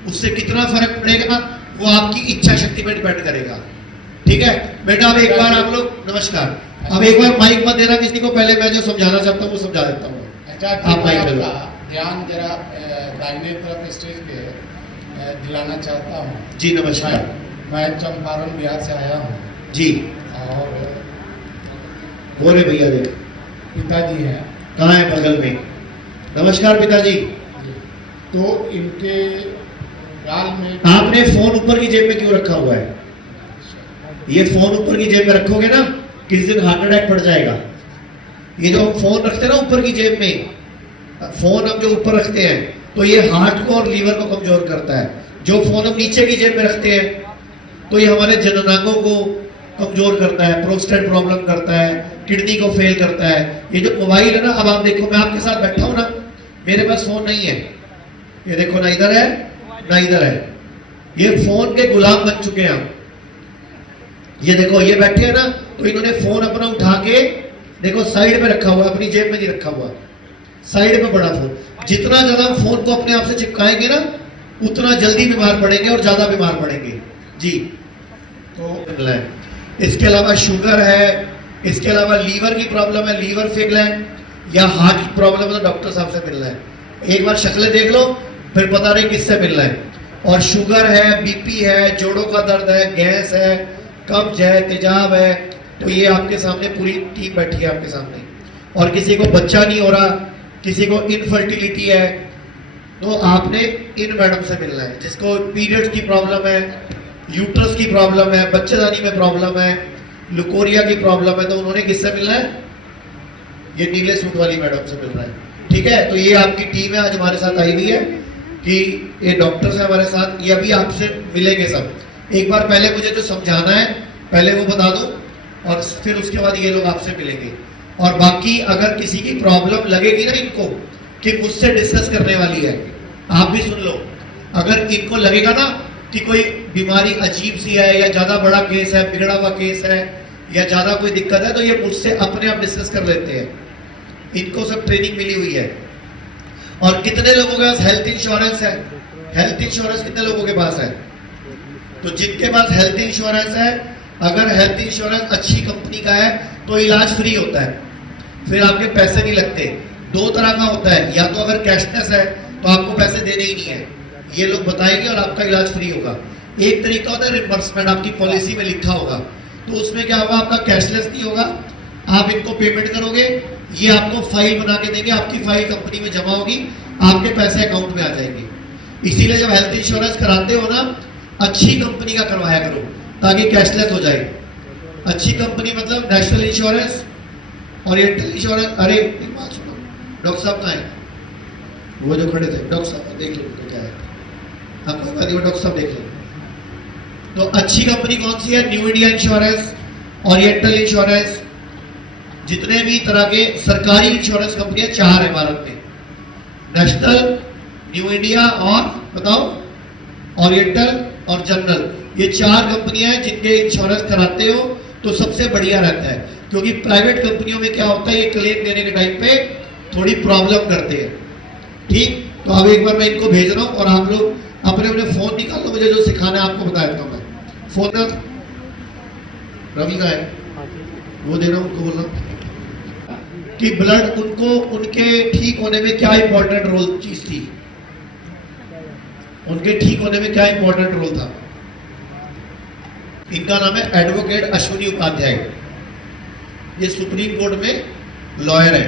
उससे कितना फर्क पड़ेगा वो आपकी इच्छा शक्ति पर डिपेंड करेगा। ठीक है बेटा, अब एक बार आप लोग नमस्कार, अब एक बार माइक मत देना किसी को, पहले मैं जो समझाना चाहता हूँ वो समझा देता हूँ। आप माइक दे दो। ध्यान जरा दाहिने तरफ स्टेज पे दिलाना चाहता हूँ। जी नमस्कार। मैं चंपारण बिहार से आया हूँ जी। और बोले भैया देख पिताजी हैं। कहाँ है? बगल में। नमस्कार पिताजी। तो इनके गाल में आपने फोन ऊपर की जेब में क्यों रखा हुआ है? ये फोन ऊपर की जेब में रखोगे ना, किस दिन हार्ट अटैक पड़ जाएगा। ये जो हम फोन रखते हैं ना ऊपर की जेब में, फोन हम जो ऊपर रखते हैं तो ये हार्ट को और लीवर को कमजोर करता है। जो फोन हम नीचे की जेब में रखते हैं तो ये हमारे जननांगों को कमजोर करता है, प्रोस्टेट प्रॉब्लम करता है, किडनी को फेल करता है। ये जो मोबाइल है ना, अब आप देखो मैं आपके साथ बैठा हूं ना, मेरे पास फोन नहीं है, ये देखो ना इधर है ना इधर है, ये फोन के गुलाम बन चुके हैं हम। ये देखो ये बैठे हैं ना, तो इन्होंने फोन अपना उठा के देखो साइड में रखा हुआ, अपनी जेब में नहीं रखा हुआ, साइड में बड़ा फोन। जितना ज्यादा हम फोन को अपने आप से चिपकाएंगे ना, उतना जल्दी बीमार पड़ेंगे और ज्यादा बीमार पड़ेंगे। जी तो इसके अलावा शुगर है, इसके अलावा लीवर की प्रॉब्लम है, लीवर फेल है, या हार्ट की प्रॉब्लम है तो डॉक्टर साहब से मिलना है। एक बार शक्लें देख लो फिर पता नहीं किससे मिलना है। और शुगर है, बीपी है, जोड़ों का दर्द है, गैस है, कब्ज है, तेजाब है, तो ये आपके सामने पूरी टीम बैठी है आपके सामने। और किसी को बच्चा नहीं हो रहा, किसी को इनफर्टिलिटी है, तो आपने इन मैडम से मिलना है। जिसको पीरियड्स की प्रॉब्लम है, यूट्रस की प्रॉब्लम है, बच्चेदानी में प्रॉब्लम है, लुकोरिया की प्रॉब्लम है, तो उन्होंने किससे मिलना है? ये नीले सूट वाली मैडम से मिलना है। ठीक है, तो ये आपकी टीम है आज हमारे साथ आई हुई है कि ये डॉक्टर्स है हमारे साथ, ये अभी आपसे मिलेंगे सब। एक बार पहले मुझे जो समझाना है पहले वो बता दो, और फिर उसके बाद ये लोग आपसे मिलेंगे। और बाकी अगर किसी की प्रॉब्लम लगेगी ना इनको कि मुझसे डिस्कस करने वाली है, आप भी सुन लो। अगर इनको लगेगा ना कि कोई बीमारी अजीब सी है, या ज्यादा बड़ा केस है, बिगड़ा हुआ केस है, या ज्यादा कोई दिक्कत है, तो ये मुझसे अपने आप डिस्कस कर लेते हैं। इनको सब ट्रेनिंग मिली हुई है। और कितने लोगों के पास हेल्थ इंश्योरेंस है? हेल्थ इंश्योरेंस कितने लोगों के पास है? तो जिनके पास हेल्थ इंश्योरेंस है, अगर हेल्थ इंश्योरेंस अच्छी कंपनी का है तो इलाज फ्री होता है, फिर आपके पैसे नहीं लगते। दो तरह का होता है, या तो अगर कैशलेस है तो आपको पैसे देने ही नहीं है, ये लोग बताएंगे और आपका इलाज फ्री होगा। एक तरीका होता है रिम्बर्समेंट, आपकी पॉलिसी में लिखा होगा, तो उसमें क्या होगा, आपका कैशलेस नहीं होगा, आप इनको पेमेंट करोगे, ये आपको फाइल बना के देंगे, आपकी फाइल कंपनी में जमा होगी, आपके पैसे अकाउंट में आ जाएंगे। इसीलिए जब हेल्थ इंश्योरेंस कराते हो ना, अच्छी कंपनी का करवाया करो ताकि कैशलेस हो जाए। अच्छी कंपनी मतलब नेशनल इंश्योरेंस, ओरिएंटल इंश्योरेंस। अरे एक बात सुनो, डॉक्टर साहब कहाँ है? वो जो खड़े थे, डॉक्टर साहब देख लो क्या है, हाँ कोई बात नहीं, डॉक्टर साहब देख लो। तो अच्छी कंपनी कौन सी है? New India insurance, oriental insurance, जितने भी तरह के सरकारी इंश्योरेंस कंपनियां 4 है भारत में, नेशनल, न्यू इंडिया और बताओ ओरिएंटल और जनरल। ये 4 कंपनियां हैं जिनके इंश्योरेंस कराते हो तो सबसे बढ़िया रहता है। क्योंकि प्राइवेट कंपनियों में क्या होता है, ये क्लेम देने के टाइम पे थोड़ी प्रॉब्लम करते हैं। ठीक, तो अब एक बार मैं इनको भेज रहा हूँ और आप लोग अपने अपने फोन निकाल लो, मुझे जो सिखाना है आपको बता देता हूँ मैं। फोन ना रवि का है, वो दे रहा हूँ, उनको बोल रहा हूँ कि ब्लड उनको उनके ठीक होने में क्या इंपॉर्टेंट रोल चीज थी, उनके ठीक होने में क्या इंपॉर्टेंट रोल था। इनका नाम है एडवोकेट अश्विनी उपाध्याय, ये सुप्रीम कोर्ट में लॉयर है।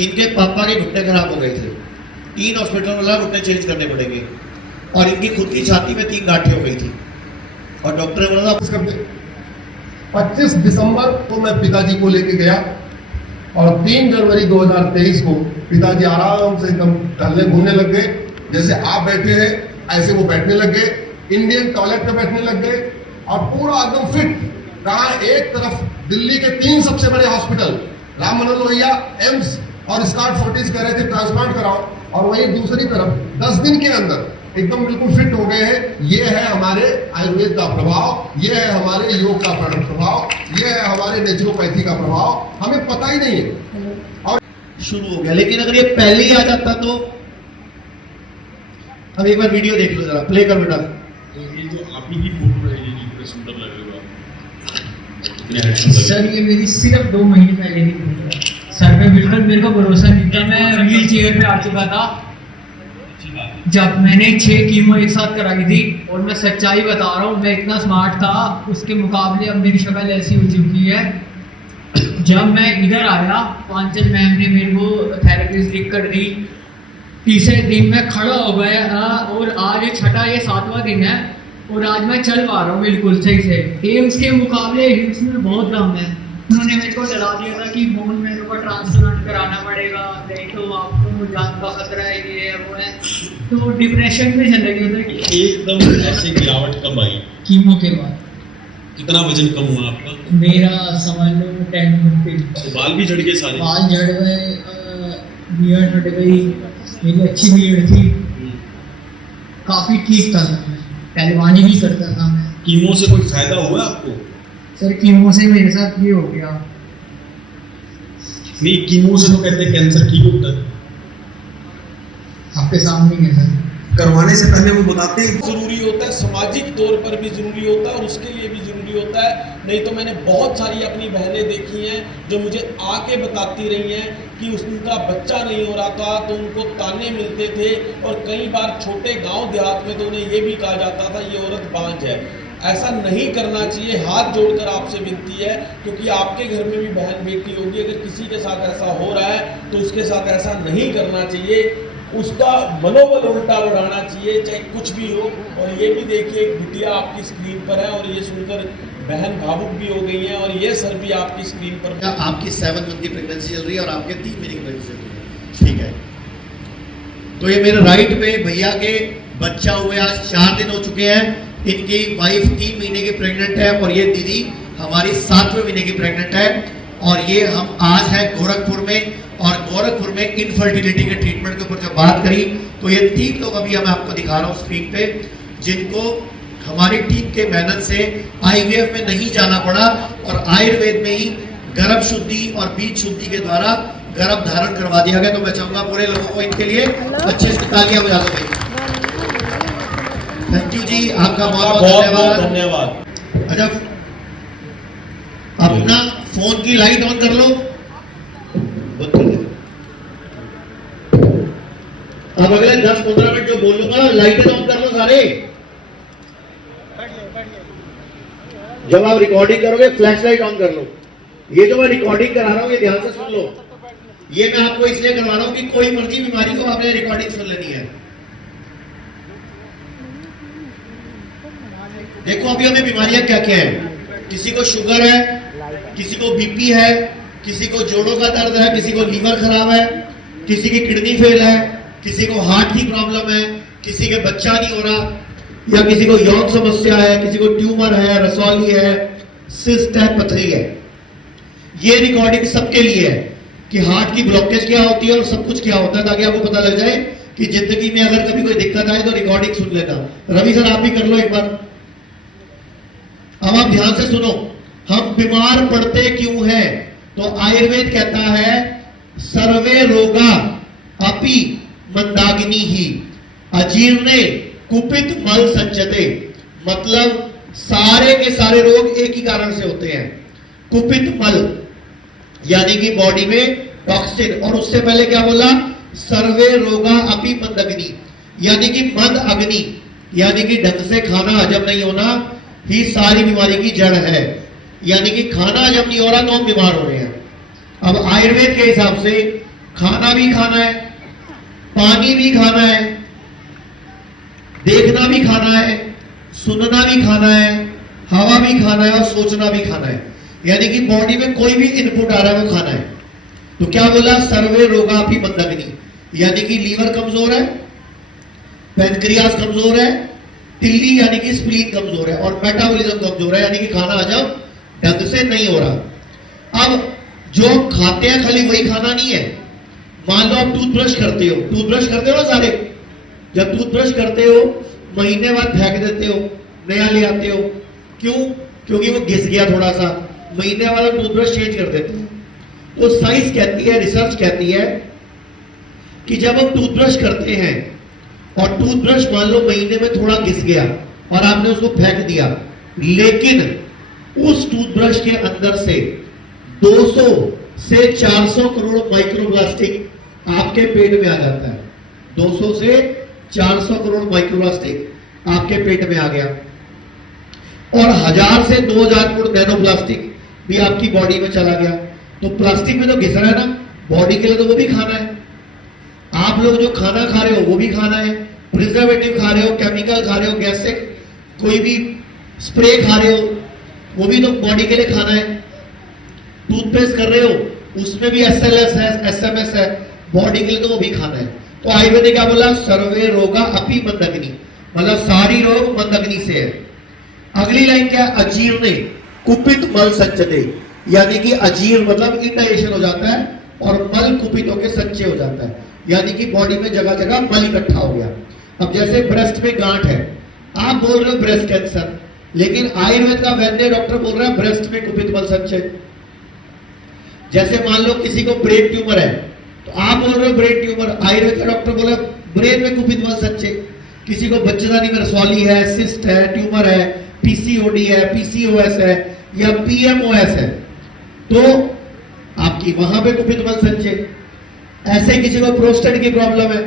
इनके पापा के घुटने खराब हो गए थे, 3 हॉस्पिटल वाला घुटने चेंज करने पड़ेंगे, और इनकी खुद की छाती में 3 गांठें हो गई थी, और डॉक्टर ने बोला था 25 दिसंबर को मैं पिताजी को लेके गया, और 3 जनवरी 2023 को पिताजी आराम से एकदम टहलने घूमने लग गए। जैसे आप बैठे हैं ऐसे वो बैठने लग गए, इंडियन टॉयलेट पे बैठने लग गए और पूरा एकदम फिट। कहा एक तरफ दिल्ली के 3 सबसे बड़े हॉस्पिटल राम मनोहर लोहिया, एम्स और स्कॉट फोर्टिस कह रहे थे ट्रांसप्लांट कराओ, और वहीं दूसरी तरफ 10 दिन के अंदर एकदम बिल्कुल फिट हो गए हैं। ये है हमारे आयुर्वेद का प्रभाव, ये है हमारे योग का प्रभाव, ये है हमारे नेचुरोपैथी का प्रभाव, हमें पता ही नहीं है। और शुरू हो गया, लेकिन अगर ये पहले ही आ जाता तो। अब एक बार वीडियो देख लो, जरा प्ले कर बेटा। ये जो आप ही की फोटो है, ये बड़े सुंदर लग रहे हो सर। ये मेरी सिर्फ 2 महीने पहले की फोटो है सर, पे बिल्कुल मेरे को भरोसा नहीं था। मैं व्हील चेयर पे आ चुका था जब मैंने 6 कीमो एक साथ कराई थी, और मैं सच्चाई बता रहा हूँ, मैं इतना स्मार्ट था उसके मुकाबले अब मेरी शक्ल ऐसी हो चुकी है। जब मैं इधर आया, पांचल मैम ने मेरे को थेरेपी लिख कर दी, तीसरे दिन में खड़ा हो गया, और आज 6वां या 7वां दिन है, और आज मैं चल पा रहा हूँ बिल्कुल सही से। एम्स के मुकाबले एम्स में बहुत कम है। उन्होंने मेरे को डरा दिया था कि बोन मेरो को ट्रांसप्लांट कराना पड़ेगा, नहीं तो आपको जान का खतरा है, ये है वो है। तो डिप्रेशन में चले गए थे कि एकदम ऐसे गिरावट कब आई? कीमो के बाद। कितना वजन कम हुआ आपका? मेरा समझ लो 10-15। तो बाल भी झड़ गए सारे? बाल झड़ गए, बियर्ड हट गई, मेरी अच्छी बियर्ड थी, काफी ठीक था सर। पहलवानी भी करता था मैं। कीमो से कोई फायदा हुआ आपको? सर कीमो से मेरे साथ ये हो गया। नहीं, कीमो से तो कहते हैं कैंसर ठीक होता है। आपके सामने है सर। करवाने से पहले वो बताते हैं जरूरी होता है, सामाजिक तौर पर भी जरूरी होता है और उसके लिए भी जरूरी होता है। नहीं तो मैंने बहुत सारी अपनी बहनें देखी हैं जो मुझे आके बताती रही हैं कि उनका बच्चा नहीं हो रहा था तो उनको ताने मिलते थे, और कई बार छोटे गांव देहात में तो उन्हें ये भी कहा जाता था ये औरत बांझ है। ऐसा नहीं करना चाहिए, हाथ जोड़कर आपसे विनती है, क्योंकि आपके घर में भी बहन बेटी होगी, अगर किसी के साथ ऐसा हो रहा है तो उसके साथ ऐसा नहीं करना चाहिए, उसका मनोबल उल्टा बढ़ाना चाहिए, चाहे कुछ भी हो। और ये भी देखिए, एक बिटिया आपकी स्क्रीन पर है और ये सुनकर बहन भावुक भी हो गई है, और ये सर भी आपकी स्क्रीन पर। आपकी 7 मंथ की प्रेगनेंसी चल रही है और आपके 3 महीने की प्रेगनेंसी चल रही है, ठीक है। तो ये मेरे राइट में भैया के बच्चा हुए आज 4 दिन हो चुके हैं, इनकी वाइफ 3 महीने की प्रेग्नेंट है, और ये दीदी हमारी 7वें महीने की प्रेग्नेंट है। और ये हम आज है गोरखपुर में, और गोरखपुर में इनफर्टिलिटी के ट्रीटमेंट के ऊपर जब बात करी तो ये 3 लोग अभी मैं आपको दिखा रहा हूँ स्क्रीन पे, जिनको हमारी टीम के मेहनत से IVF में नहीं जाना पड़ा, और आयुर्वेद में ही गर्भ शुद्धि और बीज शुद्धि के द्वारा गर्भ धारण करवा दिया गया। तो मैं चाहूंगा पूरे लोगों को इनके लिए अच्छे से तालियां बजा दो। थैंक यू जी, आपका बहुत बहुत धन्यवाद। अच्छा, अपना फोन की लाइट ऑन कर लो। अब अगले 10-15 मिनट जो बोलूंगा लाइटें ऑन कर लो सारे। जब आप रिकॉर्डिंग करोगे फ्लैश लाइट ऑन कर लो। ये जो मैं रिकॉर्डिंग करा रहा हूं ये ध्यान से सुन लो। ये मैं आपको इसलिए करवा रहा हूं कि कोई मर्जी बीमारी को आपने रिकॉर्डिंग सुन लेनी है। देखो अभी हमें बीमारियां क्या क्या है, किसी को शुगर है, किसी को बीपी है, किसी को जोड़ों का दर्द है, किसी को लीवर खराब है, किसी की किडनी फेल है, किसी को हार्ट की प्रॉब्लम है, किसी के बच्चा नहीं हो रहा, या किसी को यौन समस्या है, किसी को ट्यूमर है, रसौली है, सिस्ट है, पथरी है। ये रिकॉर्डिंग सबके लिए है कि हार्ट की ब्लॉकेज क्या होती है और सब कुछ क्या होता है, ताकि आपको पता लग जाए कि जिंदगी में अगर कभी कोई दिक्कत आए तो रिकॉर्डिंग सुन लेना। रवि सर आप भी कर लो एक बार। अब आप ध्यान से सुनो, हम बीमार पड़ते क्यों हैं? तो आयुर्वेद कहता है सर्वे रोगा अपि मंदाग्नि ही अजीर्णे कुपित मल संचते। मतलब सारे के सारे रोग एक ही कारण से होते हैं, कुपित मल, यानी कि बॉडी में टॉक्सिन। और उससे पहले क्या बोला? सर्वे रोगा अपि मंदग्नि, यानी कि मंद अग्नि, यानी कि ढंग से खाना हजम नहीं होना ही सारी बीमारी की जड़ है। यानी कि खाना हजम नहीं हो रहा तो हम बीमार हो रहे हैं। अब आयुर्वेद के हिसाब से खाना भी खाना है, पानी भी खाना है, देखना भी खाना है, सुनना भी खाना है, हवा भी खाना है और सोचना भी खाना है। यानी कि बॉडी में कोई भी इनपुट आ रहा है वो खाना है। तो क्या बोला? सर्वे रोगा अपि मंदग्नि, यानी कि लीवर कमजोर है, पैनक्रियास कमजोर है, तिल्ली यानी कि स्प्लीन कमजोर है, और मेटाबॉलिज्म कमजोर है यानी कि खाना हजम ढंग से नहीं हो रहा। अब जो खाते हैं खाली वही खाना नहीं है। मान लो आप टूथब्रश करते हो ना सारे, जब टूथब्रश करते हो महीने बाद फेंक देते हो, नया ले आते हो, क्यों? क्योंकि वो घिस गया थोड़ा सा, महीने वाला टूथब्रश चेंज कर देते हो। तो साइंस कहती है, रिसर्च कहती है कि जब हम टूथब्रश करते हैं और टूथब्रश मान लो महीने में थोड़ा घिस गया और आपने उसको फेंक दिया, लेकिन उस टूथब्रश के अंदर से 200 से 400 करोड़ माइक्रोप्लास्टिक आपके पेट में आ जाता है। 200 से 400 करोड़ माइक्रोप्लास्टिक आपके पेट में आ गया, और 1000 से 2000 करोड़ नैनो प्लास्टिक भी आपकी बॉडी में चला गया। तो प्लास्टिक में तो घिस रहा है ना, बॉडी के लिए तो वो भी खाना है। आप लोग जो खाना खा रहे हो वो भी खाना है, प्रिजर्वेटिव खा रहे हो, केमिकल खा रहे हो, गैस से कोई भी स्प्रे खा रहे हो, वो भी तो बॉडी के लिए खाना है। टूथपेस्ट कर रहे हो उसमें भी SLS है, SMS है, बॉडी के लिए तो वो भी खाना है। तो आयुर्वेद ने क्या बोला? सर्वे रोगा अपि मंदग्नि, मतलब सारी रोग मंदग्नि से है। अगली लाइन क्या? अजीर्ण कुपित मल सच्चते, यानी कि अजीर्ण मतलब इंडाइजेशन हो जाता है और मल कुपित होकर सच्चे हो जाता है, यानी कि बॉडी में जगह जगह मल इकट्ठा हो गया। अब जैसे ब्रेस्ट में गांठ है, आप बोल रहे हो ब्रेस्ट कैंसर, लेकिन आयुर्वेद का वैद्य डॉक्टर बोल रहा है ब्रेस्ट में कुपित मल सच्चे। जैसे मान लो किसी को ब्रेन ट्यूमर है, तो आप बोल रहे हो ब्रेन ट्यूमर, आयुर्वेद का डॉक्टर बोला ब्रेन में कुपित मल सच्चे। किसी को बच्चेदानी में रसौली है, सिस्ट है, ट्यूमर है, PCOD है, PCOS है या PMOS है, तो आपकी वहां पे कुपित मल सच्चे। ऐसे किसी को प्रोस्टेट की प्रॉब्लम है,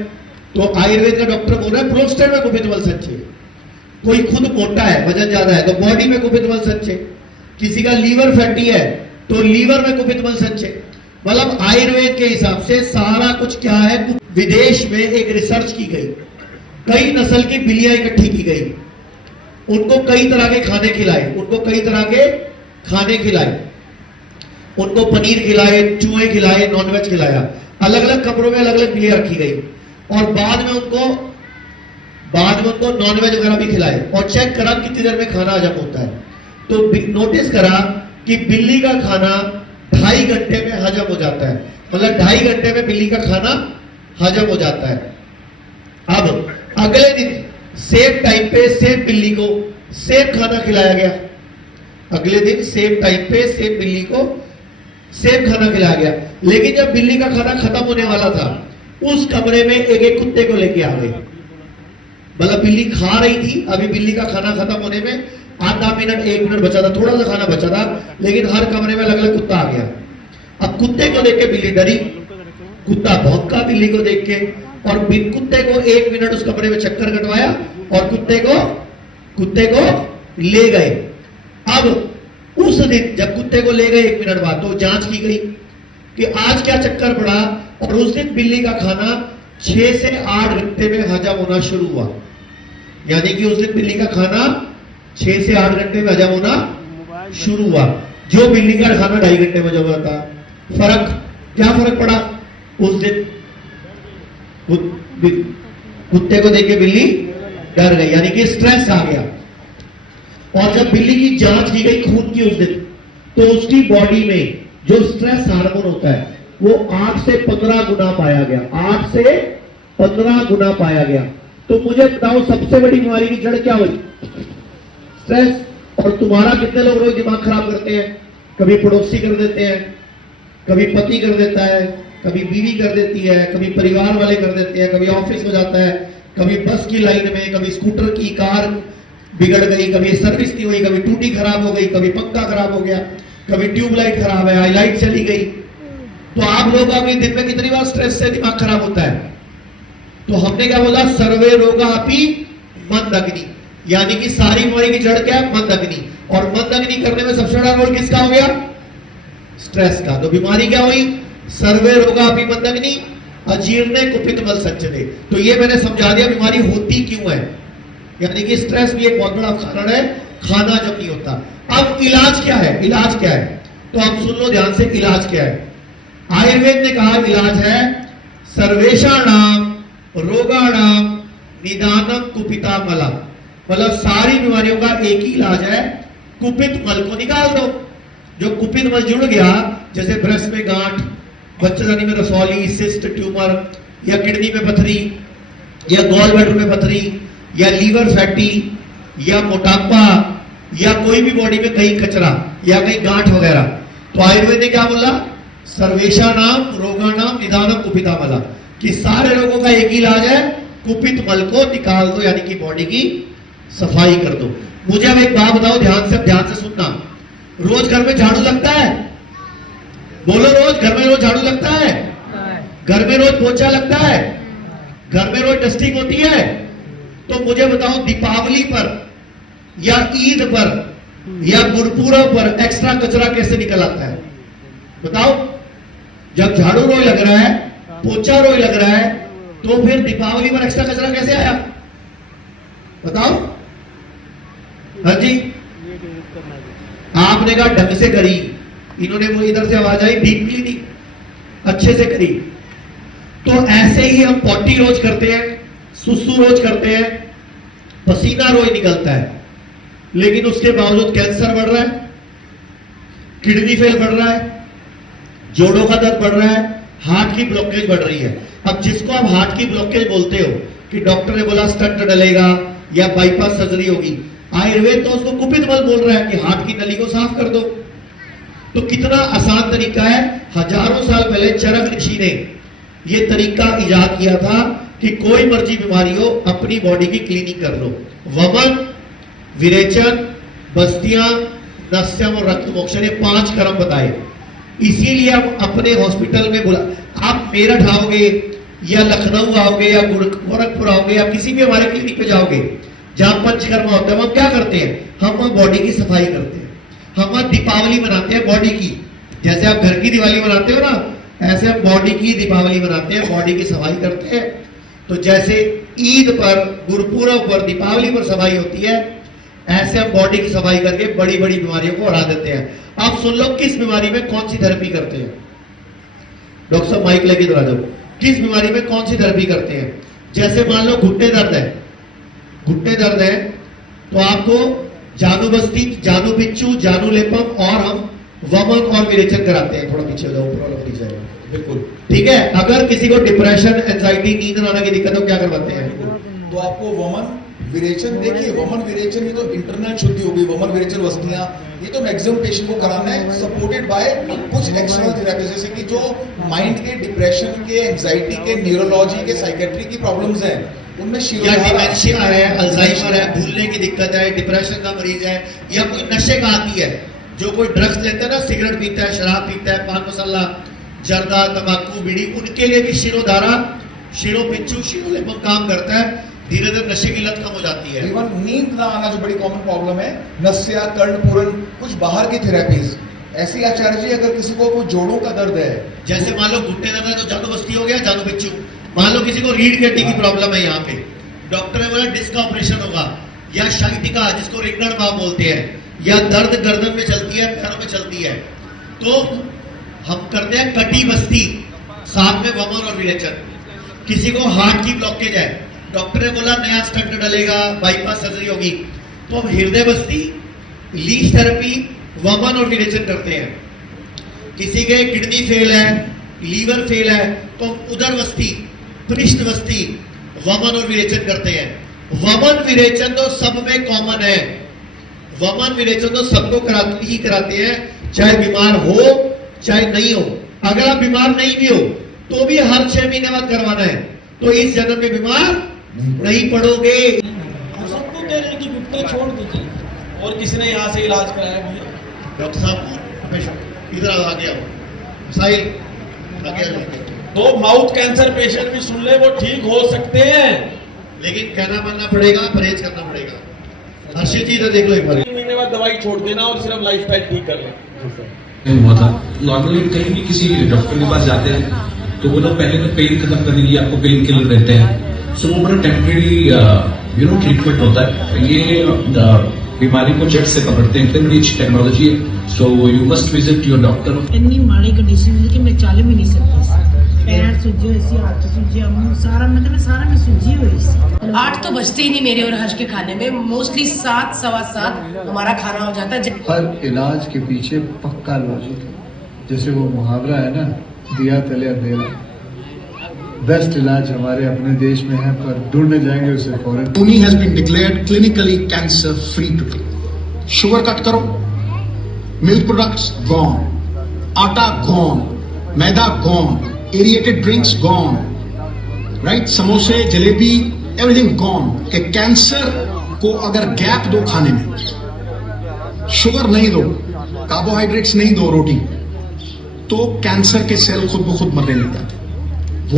तो आयुर्वेद का डॉक्टर बोल रहा है प्रोस्टेट में कुपित मल सच्चे। कोई खुद मोटा है, वजन ज्यादा है, तो बॉडी में कुपित मल सच्चे। किसी का लीवर फैटी है तो लीवर में कुपित मल सच्चे। मतलब आयुर्वेद के हिसाब से सारा कुछ क्या है? विदेश में एक रिसर्च की गई, कई नस्ल की बिल्लियां इकट्ठी की गई, उनको कई तरह के खाने खिलाए, उनको पनीर खिलाए, चूहे खिलाए, नॉनवेज खिलाया, अलग अलग कमरों में अलग अलग बिल्लियां रखी गई, और बाद में उनको नॉनवेज वगैरह भी खिलाए और चेक करा कितनी देर में खाना हजम होता है। तो नोटिस करा कि बिल्ली का खाना 2.5 घंटे में हजम हो जाता है, मतलब 2.5 घंटे में बिल्ली का खाना हजम हो जाता है। अब अगले दिन सेम टाइम पे सेम बिल्ली को सेम खाना खिलाया गया, अगले दिन सेम टाइम पे सेम बिल्ली को सेम खाना खिलाया गया, लेकिन जब बिल्ली का खाना खत्म होने वाला था, उस कमरे में एक एक कुत्ते को लेके आ गए। मतलब बिल्ली खा रही थी, अभी बिल्ली का खाना खत्म होने में आधा मिनट 1 मिनट बचा था, थोड़ा सा खाना बचा था, लेकिन हर कमरे में अलग अलग कुत्ता आ गया। अब कुत्ते को देख के बिल्ली डरी, कुत्ता भौंका बिल्ली को देख के, और कुत्ते को 1 मिनट उस कमरे में चक्कर कटवाया और कुत्ते को ले गए। अब उस दिन जब कुत्ते को ले गए 1 मिनट बाद, तो जांच की गई कि आज क्या चक्कर पड़ा, और उस दिन बिल्ली का खाना 6 से 8 घंटे में हजम होना शुरू हुआ। यानी कि उस दिन बिल्ली का खाना 6 से 8 घंटे में हजम होना शुरू हुआ, जो बिल्ली का खाना 2.5 घंटे में हजम होता। क्या फर्क पड़ा? उस दिन कुत्ते को देख के बिल्ली डर गई, यानी कि स्ट्रेस आ गया। और जब बिल्ली की जांच की गई खून की उस दिन, तो उसकी बॉडी में जो स्ट्रेस हार्मोन होता है वो 8 से 15 गुना पाया गया, 8 से 15 गुना पाया गया। तो मुझे बताओ सबसे बड़ी बीमारी की जड़ क्या हुई? स्ट्रेस। और तुम्हारा कितने लोग रोज दिमाग खराब करते हैं? कभी पड़ोसी कर देते हैं, कभी पति कर देता है, कभी बीवी कर देती है, कभी परिवार वाले कर देते हैं, कभी ऑफिस हो जाता है, कभी बस की लाइन में, कभी स्कूटर की कार बिगड़ गई, कभी सर्विस नहीं हुई, कभी टूटी खराब हो गई, कभी पंखा खराब हो गया, कभी ट्यूबलाइट खराब है, हाईलाइट चली गई। तो आप लोग अभी दिन में कितनी बार स्ट्रेस से दिमाग खराब होता है? तो हमने क्या बोला? सर्वे रोगा अपि मंदग्नि, यानी कि सारी बीमारी की जड़ क्या है? मंदग्नि। और मंदग्नि करने में सबसे बड़ा रोल किसका हो गया? स्ट्रेस का। तो बीमारी क्या हुई? सर्वे रोगा अपि मंदग्नि अजीर्ण कुपित मल सच्चते। तो ये मैंने समझा दिया बीमारी होती क्यों है, यानी कि स्ट्रेस भी एक बहुत बड़ा कारण है, खाना जब नहीं होता। अब इलाज क्या है? इलाज क्या है? तो आप सुन लो ध्यान से, इलाज क्या है? आयुर्वेद ने कहा इलाज है सर्वेषाणाम रोगाणाम निदानम कुपिता मला, मतलब सारी बीमारियों का एक ही इलाज है, कुपित मल को निकाल दो। जो कुपित मल जुड़ गया, जैसे ब्रेस्ट में गांठ, बच्चेदानी में रसौली, सिस्ट, ट्यूमर, या किडनी में पथरी, या गॉल ब्लैडर में पथरी, या लीवर फैटी, या मोटापा, या कोई भी बॉडी में कहीं कचरा या कहीं गांठ वगैरह, तो आयुर्वेद ने क्या बोला? सर्वेशा नाम रोगा नाम निदानम कुपिता मला, कि सारे रोगों का एक ही इलाज है, कुपित मल को निकाल दो, यानी कि बॉडी की सफाई कर दो। मुझे अब एक बात बताओ, ध्यान से सुनना। रोज घर में झाड़ू लगता है? बोलो, रोज घर में रोज झाड़ू लगता है? घर में रोज पोछा लगता है? घर में रोज डस्टिंग होती है? तो मुझे बताओ, दीपावली पर या ईद पर या गुरपुरब पर एक्स्ट्रा कचरा कैसे निकल आता है? बताओ। जब झाड़ू रोज लग रहा है, पोछा रोज लग रहा है, तो फिर दीपावली पर एक्स्ट्रा कचरा कैसे आया? बताओ। हाँ जी, आपने कहा ढंग से करी, इन्होंने वो इधर से आवाज आई डीप क्लीनिंग अच्छे से करी। तो ऐसे ही हम पॉटी रोज करते हैं, सुसु रोज करते हैं, पसीना रोज निकलता है, लेकिन उसके बावजूद कैंसर बढ़ रहा है, किडनी फेल बढ़ रहा है, जोड़ों का दर्द बढ़ रहा है, हार्ट की ब्लॉकेज बढ़ रही है। अब जिसको आप हार्ट की ब्लॉकेज बोलते हो कि डॉक्टर ने बोला स्टंट डलेगा या बाईपास सर्जरी होगी, आयुर्वेद तो उसको कुपित मल बोल रहा है कि हार्ट की नली को साफ कर दो। तो कितना आसान तरीका है। हजारों साल पहले चरक ऋषि ने यह तरीका इजाद किया था कि कोई मर्जी बीमारी हो, अपनी बॉडी की क्लीनिंग कर लो। वमन, विरेचन, बस्तियां, नस्यम और रक्त मोक्षण, ये 5 कर्म बताए। इसीलिए हम अपने हॉस्पिटल में बोला, आप मेरठ आओगे या लखनऊ आओगे या गोरखपुर आओगे या किसी भी हमारे क्लिनिक पे जाओगे जहां पंचकर्मा होता है, हम क्या करते हैं? हम बॉडी की सफाई करते हैं, हम दीपावली मनाते हैं बॉडी की। जैसे आप घर की दिवाली मनाते हो ना, ऐसे हम बॉडी की दीपावली मनाते हैं, बॉडी की सफाई करते हैं। तो जैसे ईद पर, गुरपुरब पर, दीपावली पर सफाई होती है, ऐसे हम बॉडी की सफाई करके बड़ी बड़ी बीमारियों को हरा देते हैं। आप सुन लो, किस बीमारी में कौन सी थेरेपी करते हैं? डॉक्टर साहब माइक लेके इधर आ जाओ। किस बीमारी में कौन सी थेरेपी करते हैं? जैसे मान लो घुटने दर्द है, घुटने दर्द है तो आपको जानू बस्ती, जानू बिच्छू, जानू लेपम और हम वमन और विरेचन कराते हैं। थोड़ा पीछे जाओ, ऊपर वाला फ्री जाएगा, बिल्कुल ठीक है। अगर किसी को डिप्रेशन, एंजाइटी, नींद न आने की दिक्कत हो, क्या करवाते हैं? तो आपको वमन विरेचन, देखिए वमन विरेचन ये तो इंटरनेट शुद्धि हो गई। वमन विरेचन वस्तियां, ये तो मैक्सिमम पेशेंट को कराना है, सपोर्टेड बाय कुछ एक्सटर्नल थेरेपी, जैसे कि जो माइंड के, डिप्रेशन के, एंजाइटी के, न्यूरोलॉजी के, साइकेट्री की प्रॉब्लम्स हैं, उनमें डिमेंशिया है, अल्जाइमर है, भूलने की दिक्कत है, डिप्रेशन का मरीज है, या कोई नशे का आदी है, जो कोई ड्रग्स लेता है ना, सिगरेट पीता है, शराब पीता है, पान मसाला, जर्दा, तंबाकू, बीड़ी, उनके लिए भी शिरोधारा, शिरोपिच्छु, शिरोलेपम काम करता है। धीरे धीरे नशे की लत कम हो जाती है। इवन नींद ना आना जो बड़ी कॉमन प्रॉब्लम है, नस्या, कर्णपूरण, कुछ बाहर की थेरेपीज। ऐसी आचार्य जी, अगर किसी को कोई जोड़ों का दर्द है, जैसे मान लो घुटने दर्द है तो जानू बस्ती हो गया, जानू बिच्छू। मान लो किसी को रीढ़ की हड्डी की प्रॉब्लम है, यहाँ पे डॉक्टर ने बोला डिस्क का ऑपरेशन होगा, या शाइटिका जिसको रिंगण भाव बोलते हैं, या दर्द गर्दन में चलती है, पैरों में चलती है, तो हम करते हैं कटी बस्ती, साथ में वमन और विरेचन। किसी को हार्ट की ब्लॉकेज है, डॉक्टर ने बोला नया स्टंट डलेगा, बाईपास सर्जरी होगी, तो हम हृदय बस्ती, लीच थेरेपी, वमन और विरेचन करते हैं। किसी के किडनी फेल है, लीवर फेल है, तो उदर बस्ती, पृष्ठ बस्ती, वमन और विरेचन करते हैं। वमन विरेचन तो सब में कॉमन है, वमन विरेचन तो सबको कराते हैं, चाहे बीमार हो चाहे नहीं हो। अगर आप बीमार नहीं भी हो तो भी हर 6 महीने बाद करवाना है, तो इस जन्म में बीमार नहीं पड़ोगे। सबको कह रहे हैं कि गुटखा छोड़ दीजिए, और किसी ने यहाँ से इलाज कराया भैया? डॉक्टर साहब इधर आ गया, साहिल आ गया। तो माउथ कैंसर पेशेंट भी सुन ले, वो ठीक हो सकते हैं, लेकिन कहना मानना पड़ेगा, परहेज करना पड़ेगा। हर्षित जी इधर देख लो एक बार। 3 महीने बाद दवाई छोड़ देना और सिर्फ लाइफस्टाइल ठीक कर लें। हुआ था नॉर्मली कहीं भी किसी डॉक्टर के पास जाते हैं तो वो लोग पहले तो पेन खत्म करने के लिए आपको पेन किलर देते हैं, सो वो बड़ा टेम्परेरी ट्रीटमेंट होता है। ये बीमारी को जड़ से पकड़ते हैं, इतनी अच्छी टेक्नोलॉजी है, so you must visit your doctor. इतनी माड़ी कंडीशन है कि मैं चल भी नहीं सकती। पैर सूजे सी, हाथ सूजे, मुंह सारा मतलब सारा में सूजी हुई सी। 8 तो बजते ही नहीं मेरे और हर्ष के खाने में, मोस्टली 7 सवा 7 हमारा खाना हो जाता है। हर इलाज के पीछे पक्का लॉजिक है, जैसे वो मुहावरा है ना, दिया तले अंधेरा। बेस्ट इलाज हमारे अपने देश में है, पर ढूंढने जाएंगे उसे फौरन। Pune has been declared clinically cancer free today. Sugar cut करो, milk products gone, atta gone, maida gone, aerated drinks gone, right, समोसे, जलेबी, एवरीथिंग गॉन। के कैंसर को अगर गैप दो खाने में, शुगर नहीं दो, कार्बोहाइड्रेट्स नहीं दो रोटी, तो कैंसर के सेल खुद ब खुद मरने लग जाते हैं।